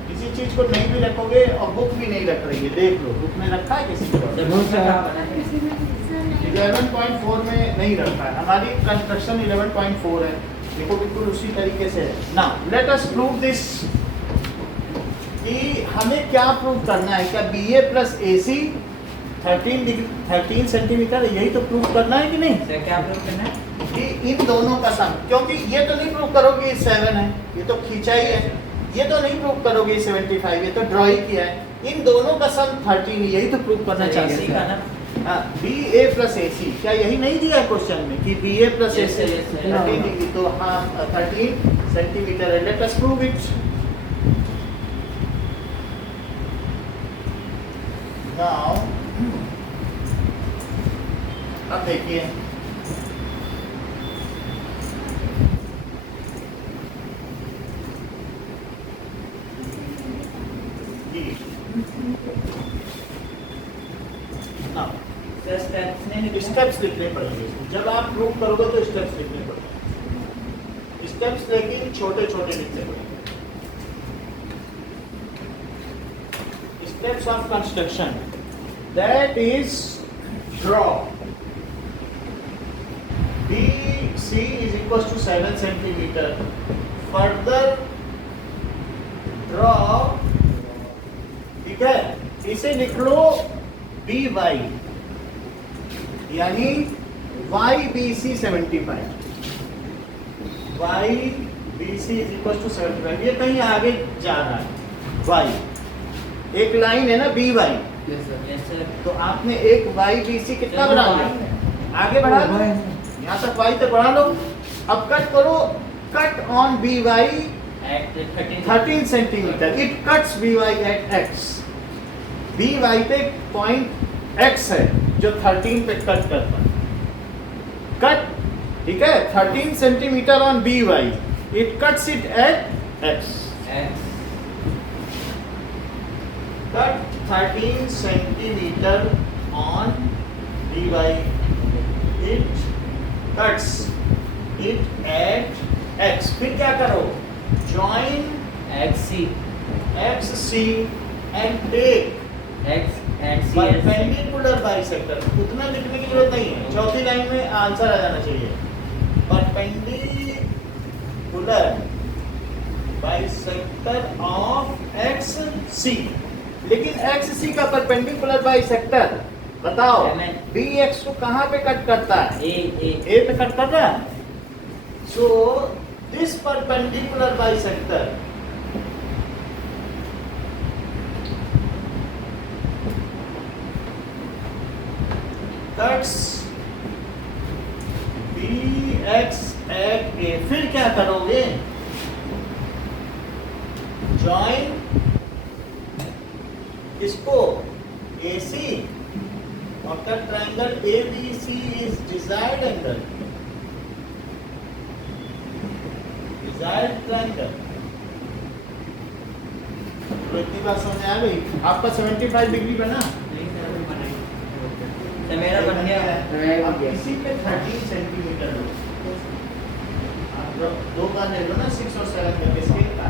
किसी चीज को नहीं भी रखोगे और बुक भी नहीं रख रही है, देख लो बुक में रखा है किसी को? जब दूसरा कहाँ बना है? 11.4 में नहीं रखा है। हमारी कंस्ट्रक्शन 11.4 है, देखो बिल्कुल उसी तरीके से है। Now let us prove this, कि हमें क्या प्रूव करना है? क्या BA प्लस AC 13 सेंटीमीटर, यही तो प्रूव करना है कि नहीं? सर क्या प्रूव करना है? कि इन दोनों का सम, क्योंकि ये तो नहीं प्रूव करोगे 7 है, ये तो खींचा ही है। ये तो नहीं प्रूव करोगे 75, ये तो ड्रॉ ही किया है। इन दोनों का सम 13, यही तो प्रूव करना चाहते AC का हैं। ना? हाँ, BA प्लस AC, क्या यही नहीं दिया है क्वेश्चन में कि BA plus Yes, AC sir, yes, sir. 13 degree, तो हाँ 13 सेंटीमीटर है। Let us prove it. Now अब देखिए, सर स्टेप्स नहीं लिखे? स्टेप्स लिखने पड़ेंगे। जब आप प्रूव करोगे तो स्टेप्स लिखने पड़ेंगे। स्टेप्स लेकिन छोटे छोटे लिखने पड़ेंगे। Steps of construction, that is draw BC is equals to 7 centimeter. Further draw, ठीक है, इसे लिख लो BY, यानी YBC 75, YBC is equals to 75। ये कहीं आगे जा रहा है Y, एक लाइन है ना BY, yes sir. Yes sir. तो आपने एक YBC कितना बढ़ा लिया? आगे बढ़ा लो, यहाँ तक Y तक बढ़ा लो। अब कट करो, cut on BY at 13 centimetre, it cuts BY at X। BY पे पॉइंट X है जो 13 पे कट करता है, कट, ठीक है, 13 centimetre on BY, it cuts it at X। Cut 13 centimeter on BY. It cuts it at X. फिर क्या करो? Join XC XC and take X and C is perpendicular bisector, उतना लिखने की जरूरत नहीं है, चौथी लाइन में आंसर आ जाना चाहिए। परपेंडिकुलर बाइसेक्टर ऑफ एक्स सी, लेकिन एक्स सी का परपेंडिकुलर बाइसेक्टर बताओ MN। बी एक्स को कहाँ पे कट करता है? A ए पे कट कर रहा है। So this perpendicular bisector cuts B X at A. फिर क्या करोगे? जॉइन इसको ए सी और cut triangle A B C is desired angle, desired triangle. तो इतनी बात समझ आ गई आपका? 75 डिग्री बना, तो मेरा बन गया। अब इसी पे 13 सेंटीमीटर लो, दो बार ले लो ना, 6 और 7 करके स्केल का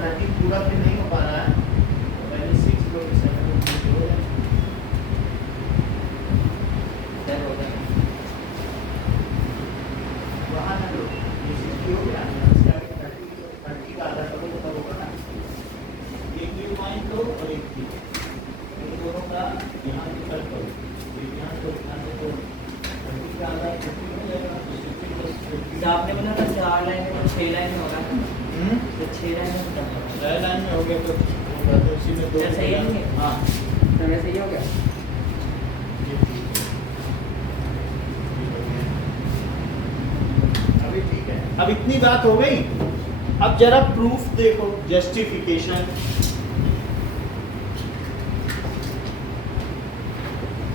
13 पूरा फिर नहीं हो पा रहा है, पहले 6 लो 7 लो वहाँ ना लो, ये 60 हो गया, इसका 30 का आधा करो तो होगा ना। एक ये पॉइंट लो और एक इन दोनों का यहाँ निकल करो, यहाँ तो ध्यान से 30 का आधा 50 हो जाएगा, तो 60 + 50 आपने बोला था 4 लाइन में 6 लाइन में हो रहा था, तो 6 लाइन में खत्म हो रहा 6 लाइन में हो गया तो होगा, तो उसी में 2 क्या सही है नहीं? हाँ समय सही हो गया। ये ठीक है, अभी ठीक है। अब इतनी बात हो गई, अब जरा प्रूफ देखो, जस्टिफिकेशन।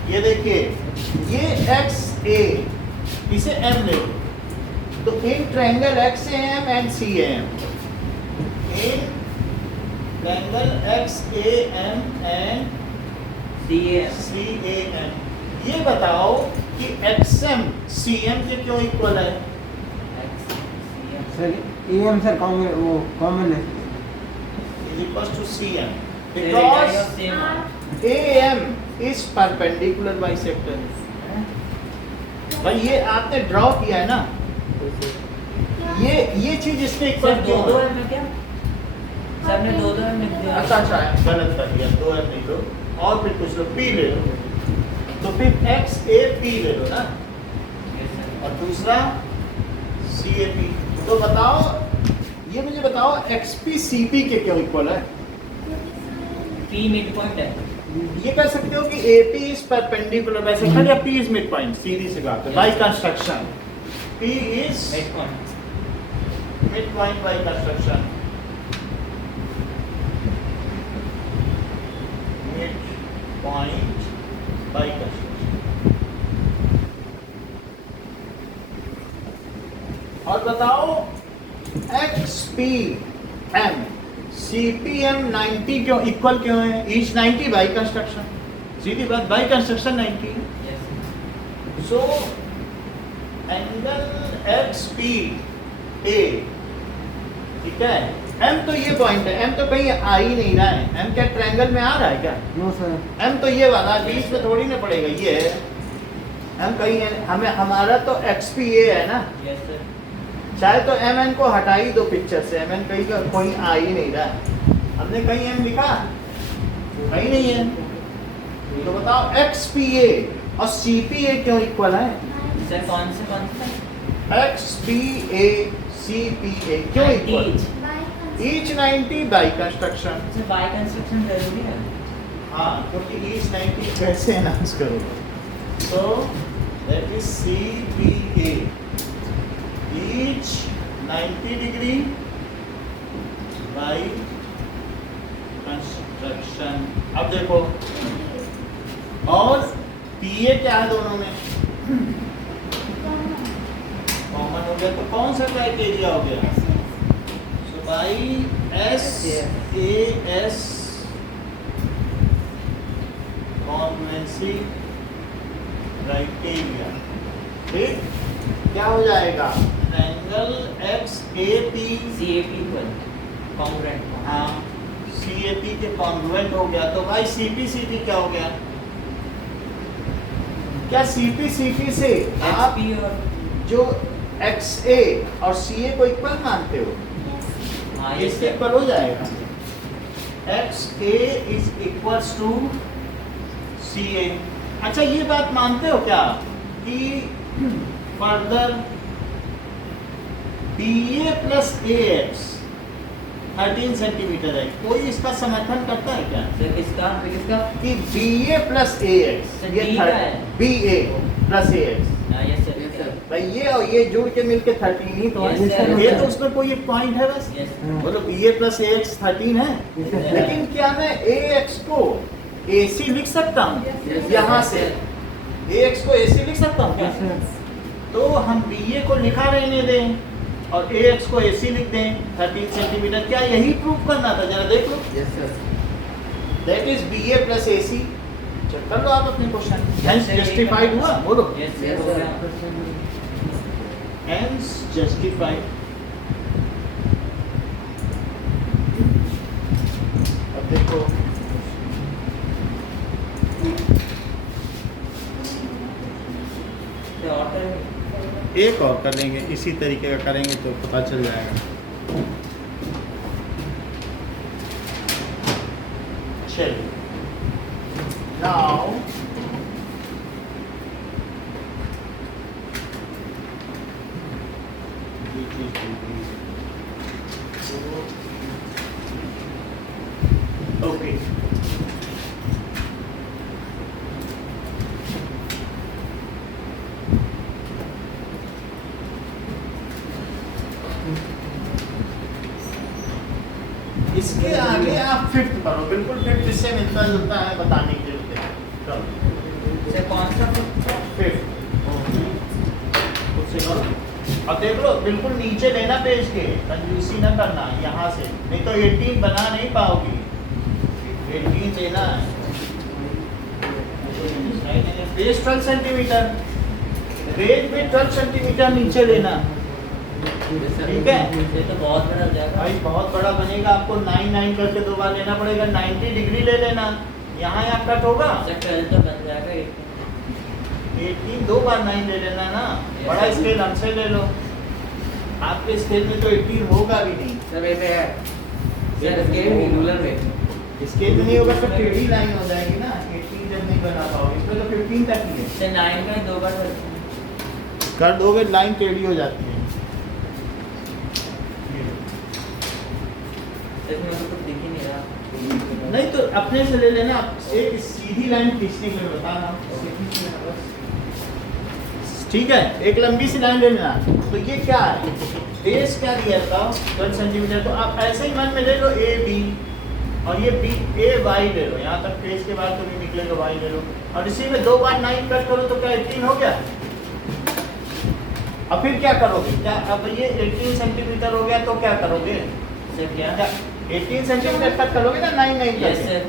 ये देखिए, ये एक्स ए, इसे एम ले लो, तो in triangle X A M and C A M, in triangle X A M and CA C A M, ये बताओ कि एक्स एम सी एम के क्यों इक्वल है? सर AM सर कॉमन, वो कॉमन है। Is equal to C M because because same A M is perpendicular bisector. भाई ये आपने ड्रॉ किया है ना, ये चीज इसके इक्वल सर क्यों 2 है? में क्या सर ने 2 में लिख दिया। अच्छा गलत कर दिया, 2 एम नहीं लो और फिर कुछ लो, पी ले लो, तो फिर एक्स ए पी ले लो ना, Yes, sir. और दूसरा सी ए पी। तो बताओ, ये मुझे बताओ एक्स पी सी पी के क्यों इक्वल है? P मिड पॉइंट है। ये कह सकते हो कि A P is perpendicular bisector या पी इज मिड पॉइंट, सीधी सी बात है, by construction P is mid point. Mid point by construction, mid point by construction. और बताओ X P M C P M 90 क्यों इक्वल क्यों है? ईच 90 बाई कंस्ट्रक्शन, सीधी बात, by construction 90। Yes. So angle x P ए, ठीक है, एम तो ये पॉइंट है, एम तो कहीं आ ही नहीं रहा है, एम क्या ट्रायंगल में आ रहा है क्या? No sir. एम तो ये वाला बीच में थोड़ी ना पड़ेगा, ये है एम कहीं है, हमें हमारा तो एक्स पी ए है ना, Yes, sir. चाहे तो एम एन को हटा ही दो पिक्चर से, एम एन कहीं का कोई आ ही नहीं रहा, हमने कहीं एम लिखा कहीं नहीं है। तो बताओ एक्स पी ए और सी पी ए क्यों इक्वल है? सर कौन से X P A C P A क्यों equal? Each 90 by construction. Sir by construction जरूरी है। हाँ, क्योंकि ईच 90 कैसे अनाउंस करोगे? तो that is C P A, each 90 degree by construction. अब देखो, और पी ए क्या है दोनों में? कॉमन हो गया, तो कौन सा क्राइटेरिया हो गया? So by S A S congruency criteria, ठीक, क्या हो जाएगा? Angle X A P CAP equal congruent. हाँ CAP के कॉन्ग्रुएंट हो गया, तो भाई CPCT क्या हो गया? क्या CPCT से आप XP और जो XA और CA को इक्वल मानते हो? हाँ ये ये इसके इक्वल हो जाएगा। XA is equals to CA। अच्छा ये बात मानते हो क्या कि further BA plus AX 13 centimetre है? कोई इसका समर्थन करता है क्या सर किसका कि BA प्लस AX सर, ये D का है। BA plus AX yes sir Yes, sir. भाई ये और ये जुड़ के मिलके 13 ही तो है। Yes, sir. ये तो उसमें कोई एक पॉइंट है बस। यस बोलो BA प्लस AX 13 है, Yes, sir. लेकिन क्या मैं AX को AC लिख सकता हूँ? Yes, sir. यहाँ से AX को AC लिख सकता हूँ क्या? Yes, sir. तो हम BA को लिखा रहने दें और AX को AC लिख दें 13 सेंटीमीटर। क्या यही प्रूफ करना था? जरा देख लो। Yes, sir. That is BA plus AC। Check कर लो आप अपने question. Hence Yes, sir. Justified हुआ? बोलो। Yes Yes, sir sir. Hence justified. अब देखो एक और कर लेंगे, इसी तरीके का करेंगे तो पता चल जाएगा। चलिए नाउ ओके इसके आगे आप फिफ्थ करो, बिल्कुल फिफ्थ इससे मिलता जुलता है, बताने की जरूरत है। चलो सर कौन सा फिफ्थ उससे करो और देख लो बिल्कुल नीचे लेना पेज के, कंजूसी ना करना यहाँ से, नहीं तो 18 बना नहीं पाओगी। 18 लेना है पेज 12 सेंटीमीटर, रेंज में 12 सेंटीमीटर नीचे लेना। Yes, sir. ठीक है ये तो बहुत बड़ा हो जाएगा भाई, बहुत बड़ा बनेगा, आपको 9 करके 2 बार लेना पड़ेगा। 90 डिग्री ले लेना, यहाँ कट होगा। सर 12 तो बन जाएगा 18 2 बार 9 ले लेना ना। Yes, बड़ा sir. स्केल हमसे ले लो, आपके स्केल में तो 18 होगा भी नहीं। Sir, मेरे पे है। Sir, scale में, ruler में। स्केल में नहीं होगा तो टेढ़ी लाइन हो जाएगी ना, 18 जब नहीं बना पाओगे। इसमें तो 15 तक ही है, सर 9 में 2 बार बनता है। कर दोगे लाइन टेढ़ी हो जाती है। इसमें तो कुछ दिख ही नहीं रहा। नहीं तो अपने से ले लेना, एक सीधी लाइन खींचने के लिए बता रहा हूँ, ऐसे खींच लेना बस। ठीक है, एक लंबी सी लाइन ले लेना। तो ये क्या है, बेस क्या दिया था 12 सेंटीमीटर, तो आप ऐसे ही मन में ले लो AB और ये AY ले लो, यहाँ तक पेज के बाद तो नहीं निकलेगा, Y ले लो और इसी में 2 बार 9 कट करो तो क्या 18 हो गया। अब फिर क्या करोगे, क्या अब ये 18 सेंटीमीटर हो गया तो क्या करोगे, सर क्या 18 सेंटीमीटर कट करोगे ना 9 यस करके, सर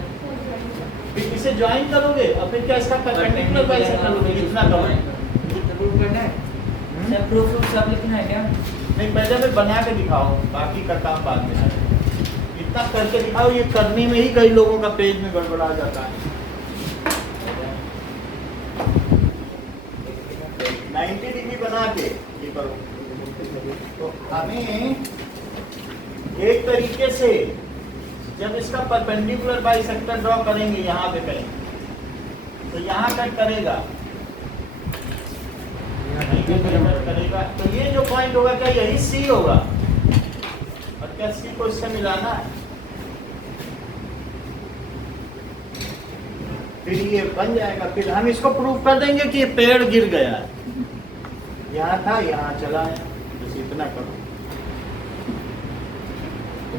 फिर इसे ज्वाइन करोगे और फिर क्या इसका परपेंडिकुलर बाइसेक्ट करोगे, इतना करोगे। Proof करना है? सर प्रूफ सब लिखना है क्या? नहीं पहले फिर बना के दिखाओ, बाकी का काम बाद में है। इतना करके दिखाओ, ये करने में ही कई लोगों का पेज में गड़बड़ा जाता है। 90 डिग्री बना के ये करो, तो हमें एक तरीके से जब इसका परपेंडिकुलर बाइसेक्टर ड्रॉ करेंगे यहाँ पे कहीं, तो यहाँ कट करेगा, करेगा, तो ये जो पॉइंट होगा क्या यही C होगा, और क्या C को इससे मिलाना है, फिर ये बन जाएगा। फिर हम इसको प्रूव कर देंगे कि ये पेड़ गिर गया है, यहाँ था यहाँ चला है, बस इतना करो।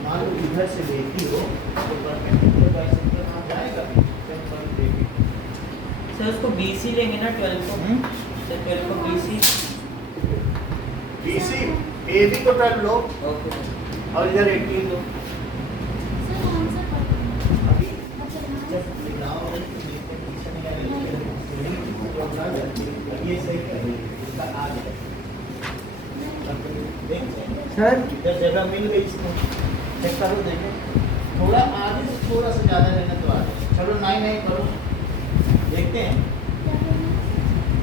मान लो इधर से लेती हो तो परपेंडिकुलर बाइसेक्टर वहाँ जाएगा, सर उसको BC लेंगे ना 12 को, सर 12 को BC BC AB को 12 लो ओके और इधर 18 लो। सर कौन सा पढ़ना? अभी अच्छा यहाँ जब मिलाओ ये सही है, इसका आ गया। सर इधर जगह मिल गई इसको, चेक करो देखें। थोड़ा आगे से थोड़ा सा ज़्यादा लेना तो आ जाए। चलो 9 9 करो, देखते हैं।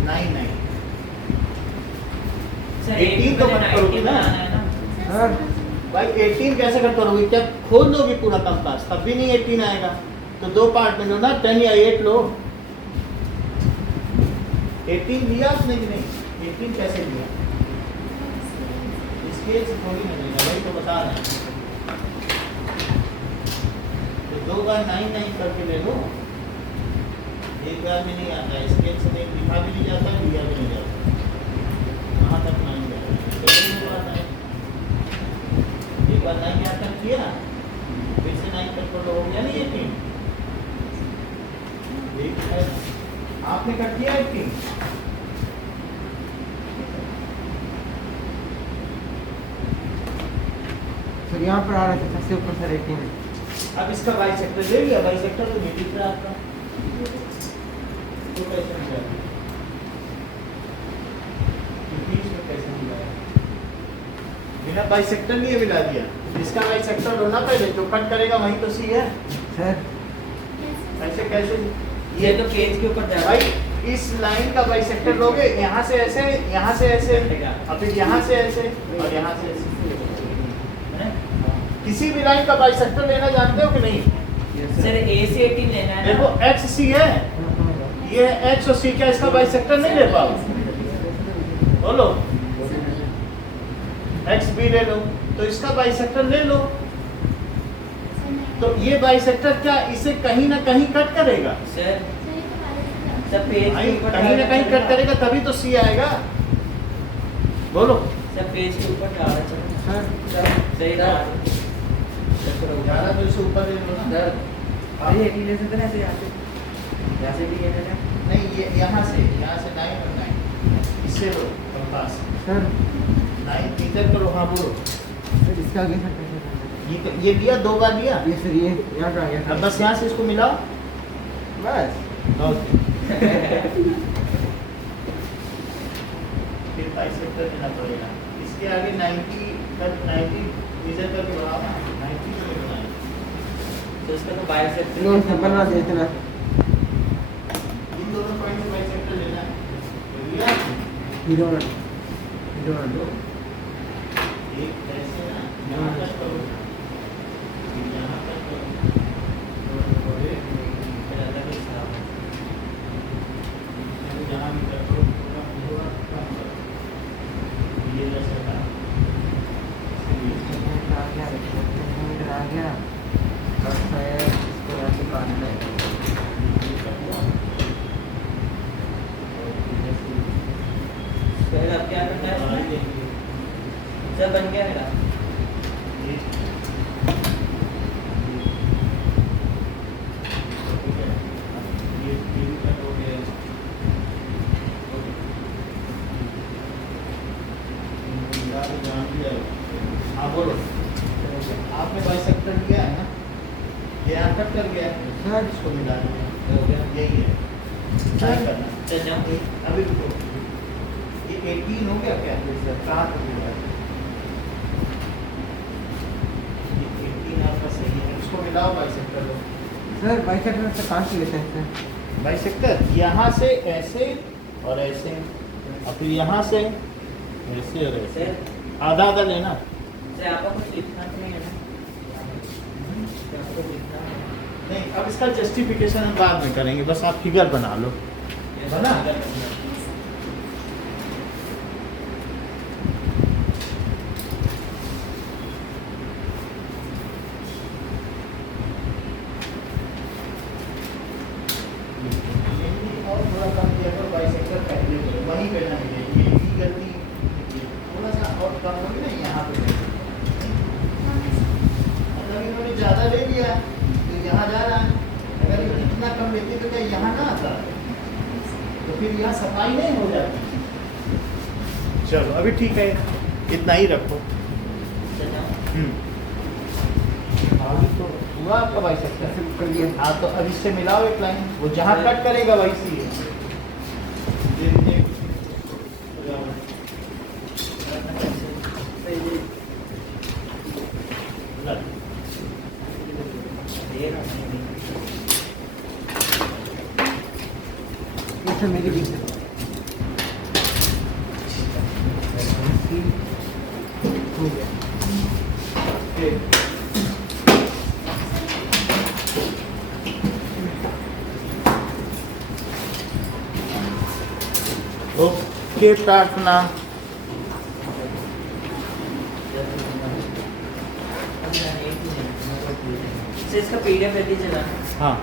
9 9 सर 18 तो मत करोगे ना। है ना। सर भाई 18 कैसे कट करोगे? क्या खोल दोगे पूरा कंपास? तब भी नहीं 18 आएगा। तो दो पार्ट में लो ना, 10 या 8 लो। 18 लिया आपने कि नहीं? 18 कैसे लिया? स्केल से थोड़ी ना लेगा, वही तो बता रहे हैं। तो 2 बार 9 9 करके ले लो। एक बार में नहीं आता, स्केल से नहीं, लिखा भी नहीं जाता, लिया भी नहीं जाता। कहाँ तक 9 जाएगा? एक बार 9 यहाँ तक किया, फिर से 9 तक तो हो गया नहीं 18। एक है, आपने कट किया 18। सर यहाँ पर आ रहा था सबसे ऊपर सर 18। अब इसका बाइसेक्टर ले लिया, बाइसेक्टर तो नहीं दिख रहा आपका, तो कैसे मिला? बीच में कैसे मिला? बिना बाइसेक्टर लिए मिला दिया। इसका बाइसेक्टर होना पहले, जो कट करेगा वही तो सी है। सर ऐसे कैसे? ये तो पेज के ऊपर जा रहा है। भाई इस लाइन का बाइसेक्टर लोगे, यहाँ से ऐसे, यहाँ से ऐसे, और फिर यहाँ से ऐसे, और यहाँ से ऐसे। किसी भी लाइन का बाइसेक्टर लेना जानते हो कि नहीं? सर ए से 18 लेना है देखो ना। एक्स सी है, ये एक्स और सी, क्या इसका बाइसेक्टर नहीं ले पाओ? बोलो, एक्स बी ले लो, तो इसका बाइसेक्टर ले लो। तो ये बाइसेक्टर क्या इसे कहीं ना कहीं कट करेगा? सर सर पेज भाई के ऊपर कहीं ना कहीं कट करेगा, तभी तो सी आएगा। बोलो, सर पेज के ऊपर जा रहा है। सर सही जा रहा है। ज़्यादा तो इसे ऊपर ले लो ना। सर अरे 18 ले सकते हैं ऐसे यहाँ से भी लेना है। नहीं, ये यहाँ से 9 और 9 इससे लो कंपास। सर 9 इधर करो, हाँ बोलो। सर इसका आगे सर कैसे करना है? ये दिया, 2 बार दिया। ये सर ये यहाँ पर आ गया अब सर। बस यहाँ से इसको मिलाओ, बस फिर बाइसेक्टर देना पड़ेगा। इसके आगे 90 तक 90 मीटर करके बढ़ाओ ना, 90 तक बनाए। तो इसका तो बाइसेक्टर नो सर बना दे इतना। इन दोनों पॉइंट से बाइसेक्टर लेना है। तो लिया हीरो वन एक ऐसे ना, यहाँ तक करो, यहाँ तक करो, और एक फिर अलग ही साफ है। यहाँ भी कर दो, पूरा कम करो। ये जैसे था, आ गया मीटर आ गया और फिर इसको यहाँ से काटना है। सर अब क्या करना है इसमें? सर बन गया मेरा। हाँ बोलो, आपने बाइसेक्टर लिया है ना, ये यहाँ कट कर गया है, सर इसको मिला दिया, हो गया। यही है। ट्राई करना। सर जाओ। अभी रुको, ये 18 हो गया क्या? कहाँ तक हो गया? ये 18 आपका सही है, इसको मिलाओ बाइसेक्टर लो। सर बाइसेक्टर से कहाँ से लेते हैं सर? बाइसेक्टर यहाँ से ऐसे और ऐसे, और फिर यहाँ से ऐसे और ऐसे, सर आधा आधा लेना। सर आपको कुछ लिखना तो नहीं है ना? आपको लिखना है। नहीं, अब इसका जस्टिफिकेशन हम बाद में करेंगे, बस आप फिगर बना लो। बना? और थोड़ा कम किया करो, बाइसेक्टर पहले करो, वहीं पे ना मिले, ये भी गलती थोड़ा सा और कम होगी ना, यहाँ पे मतलब इन्होंने ज़्यादा ले लिया तो यहाँ जा रहा है। अगर ये इतना कम लेते तो क्या यहाँ ना आता, तो फिर यहाँ सफाई नहीं हो जाती। चलो अभी ठीक है, इतना ही रखो। सर जाओ। अभी तो हुआ आपका बाइसेक्टर। कर दिया। हाँ, तो अब इससे मिलाओ एक लाइन, वो जहाँ कट करेगा वही सी है। अच्छा मेरी भी हो गया। ओके प्रार्थना। इसका PDF है चला हाँ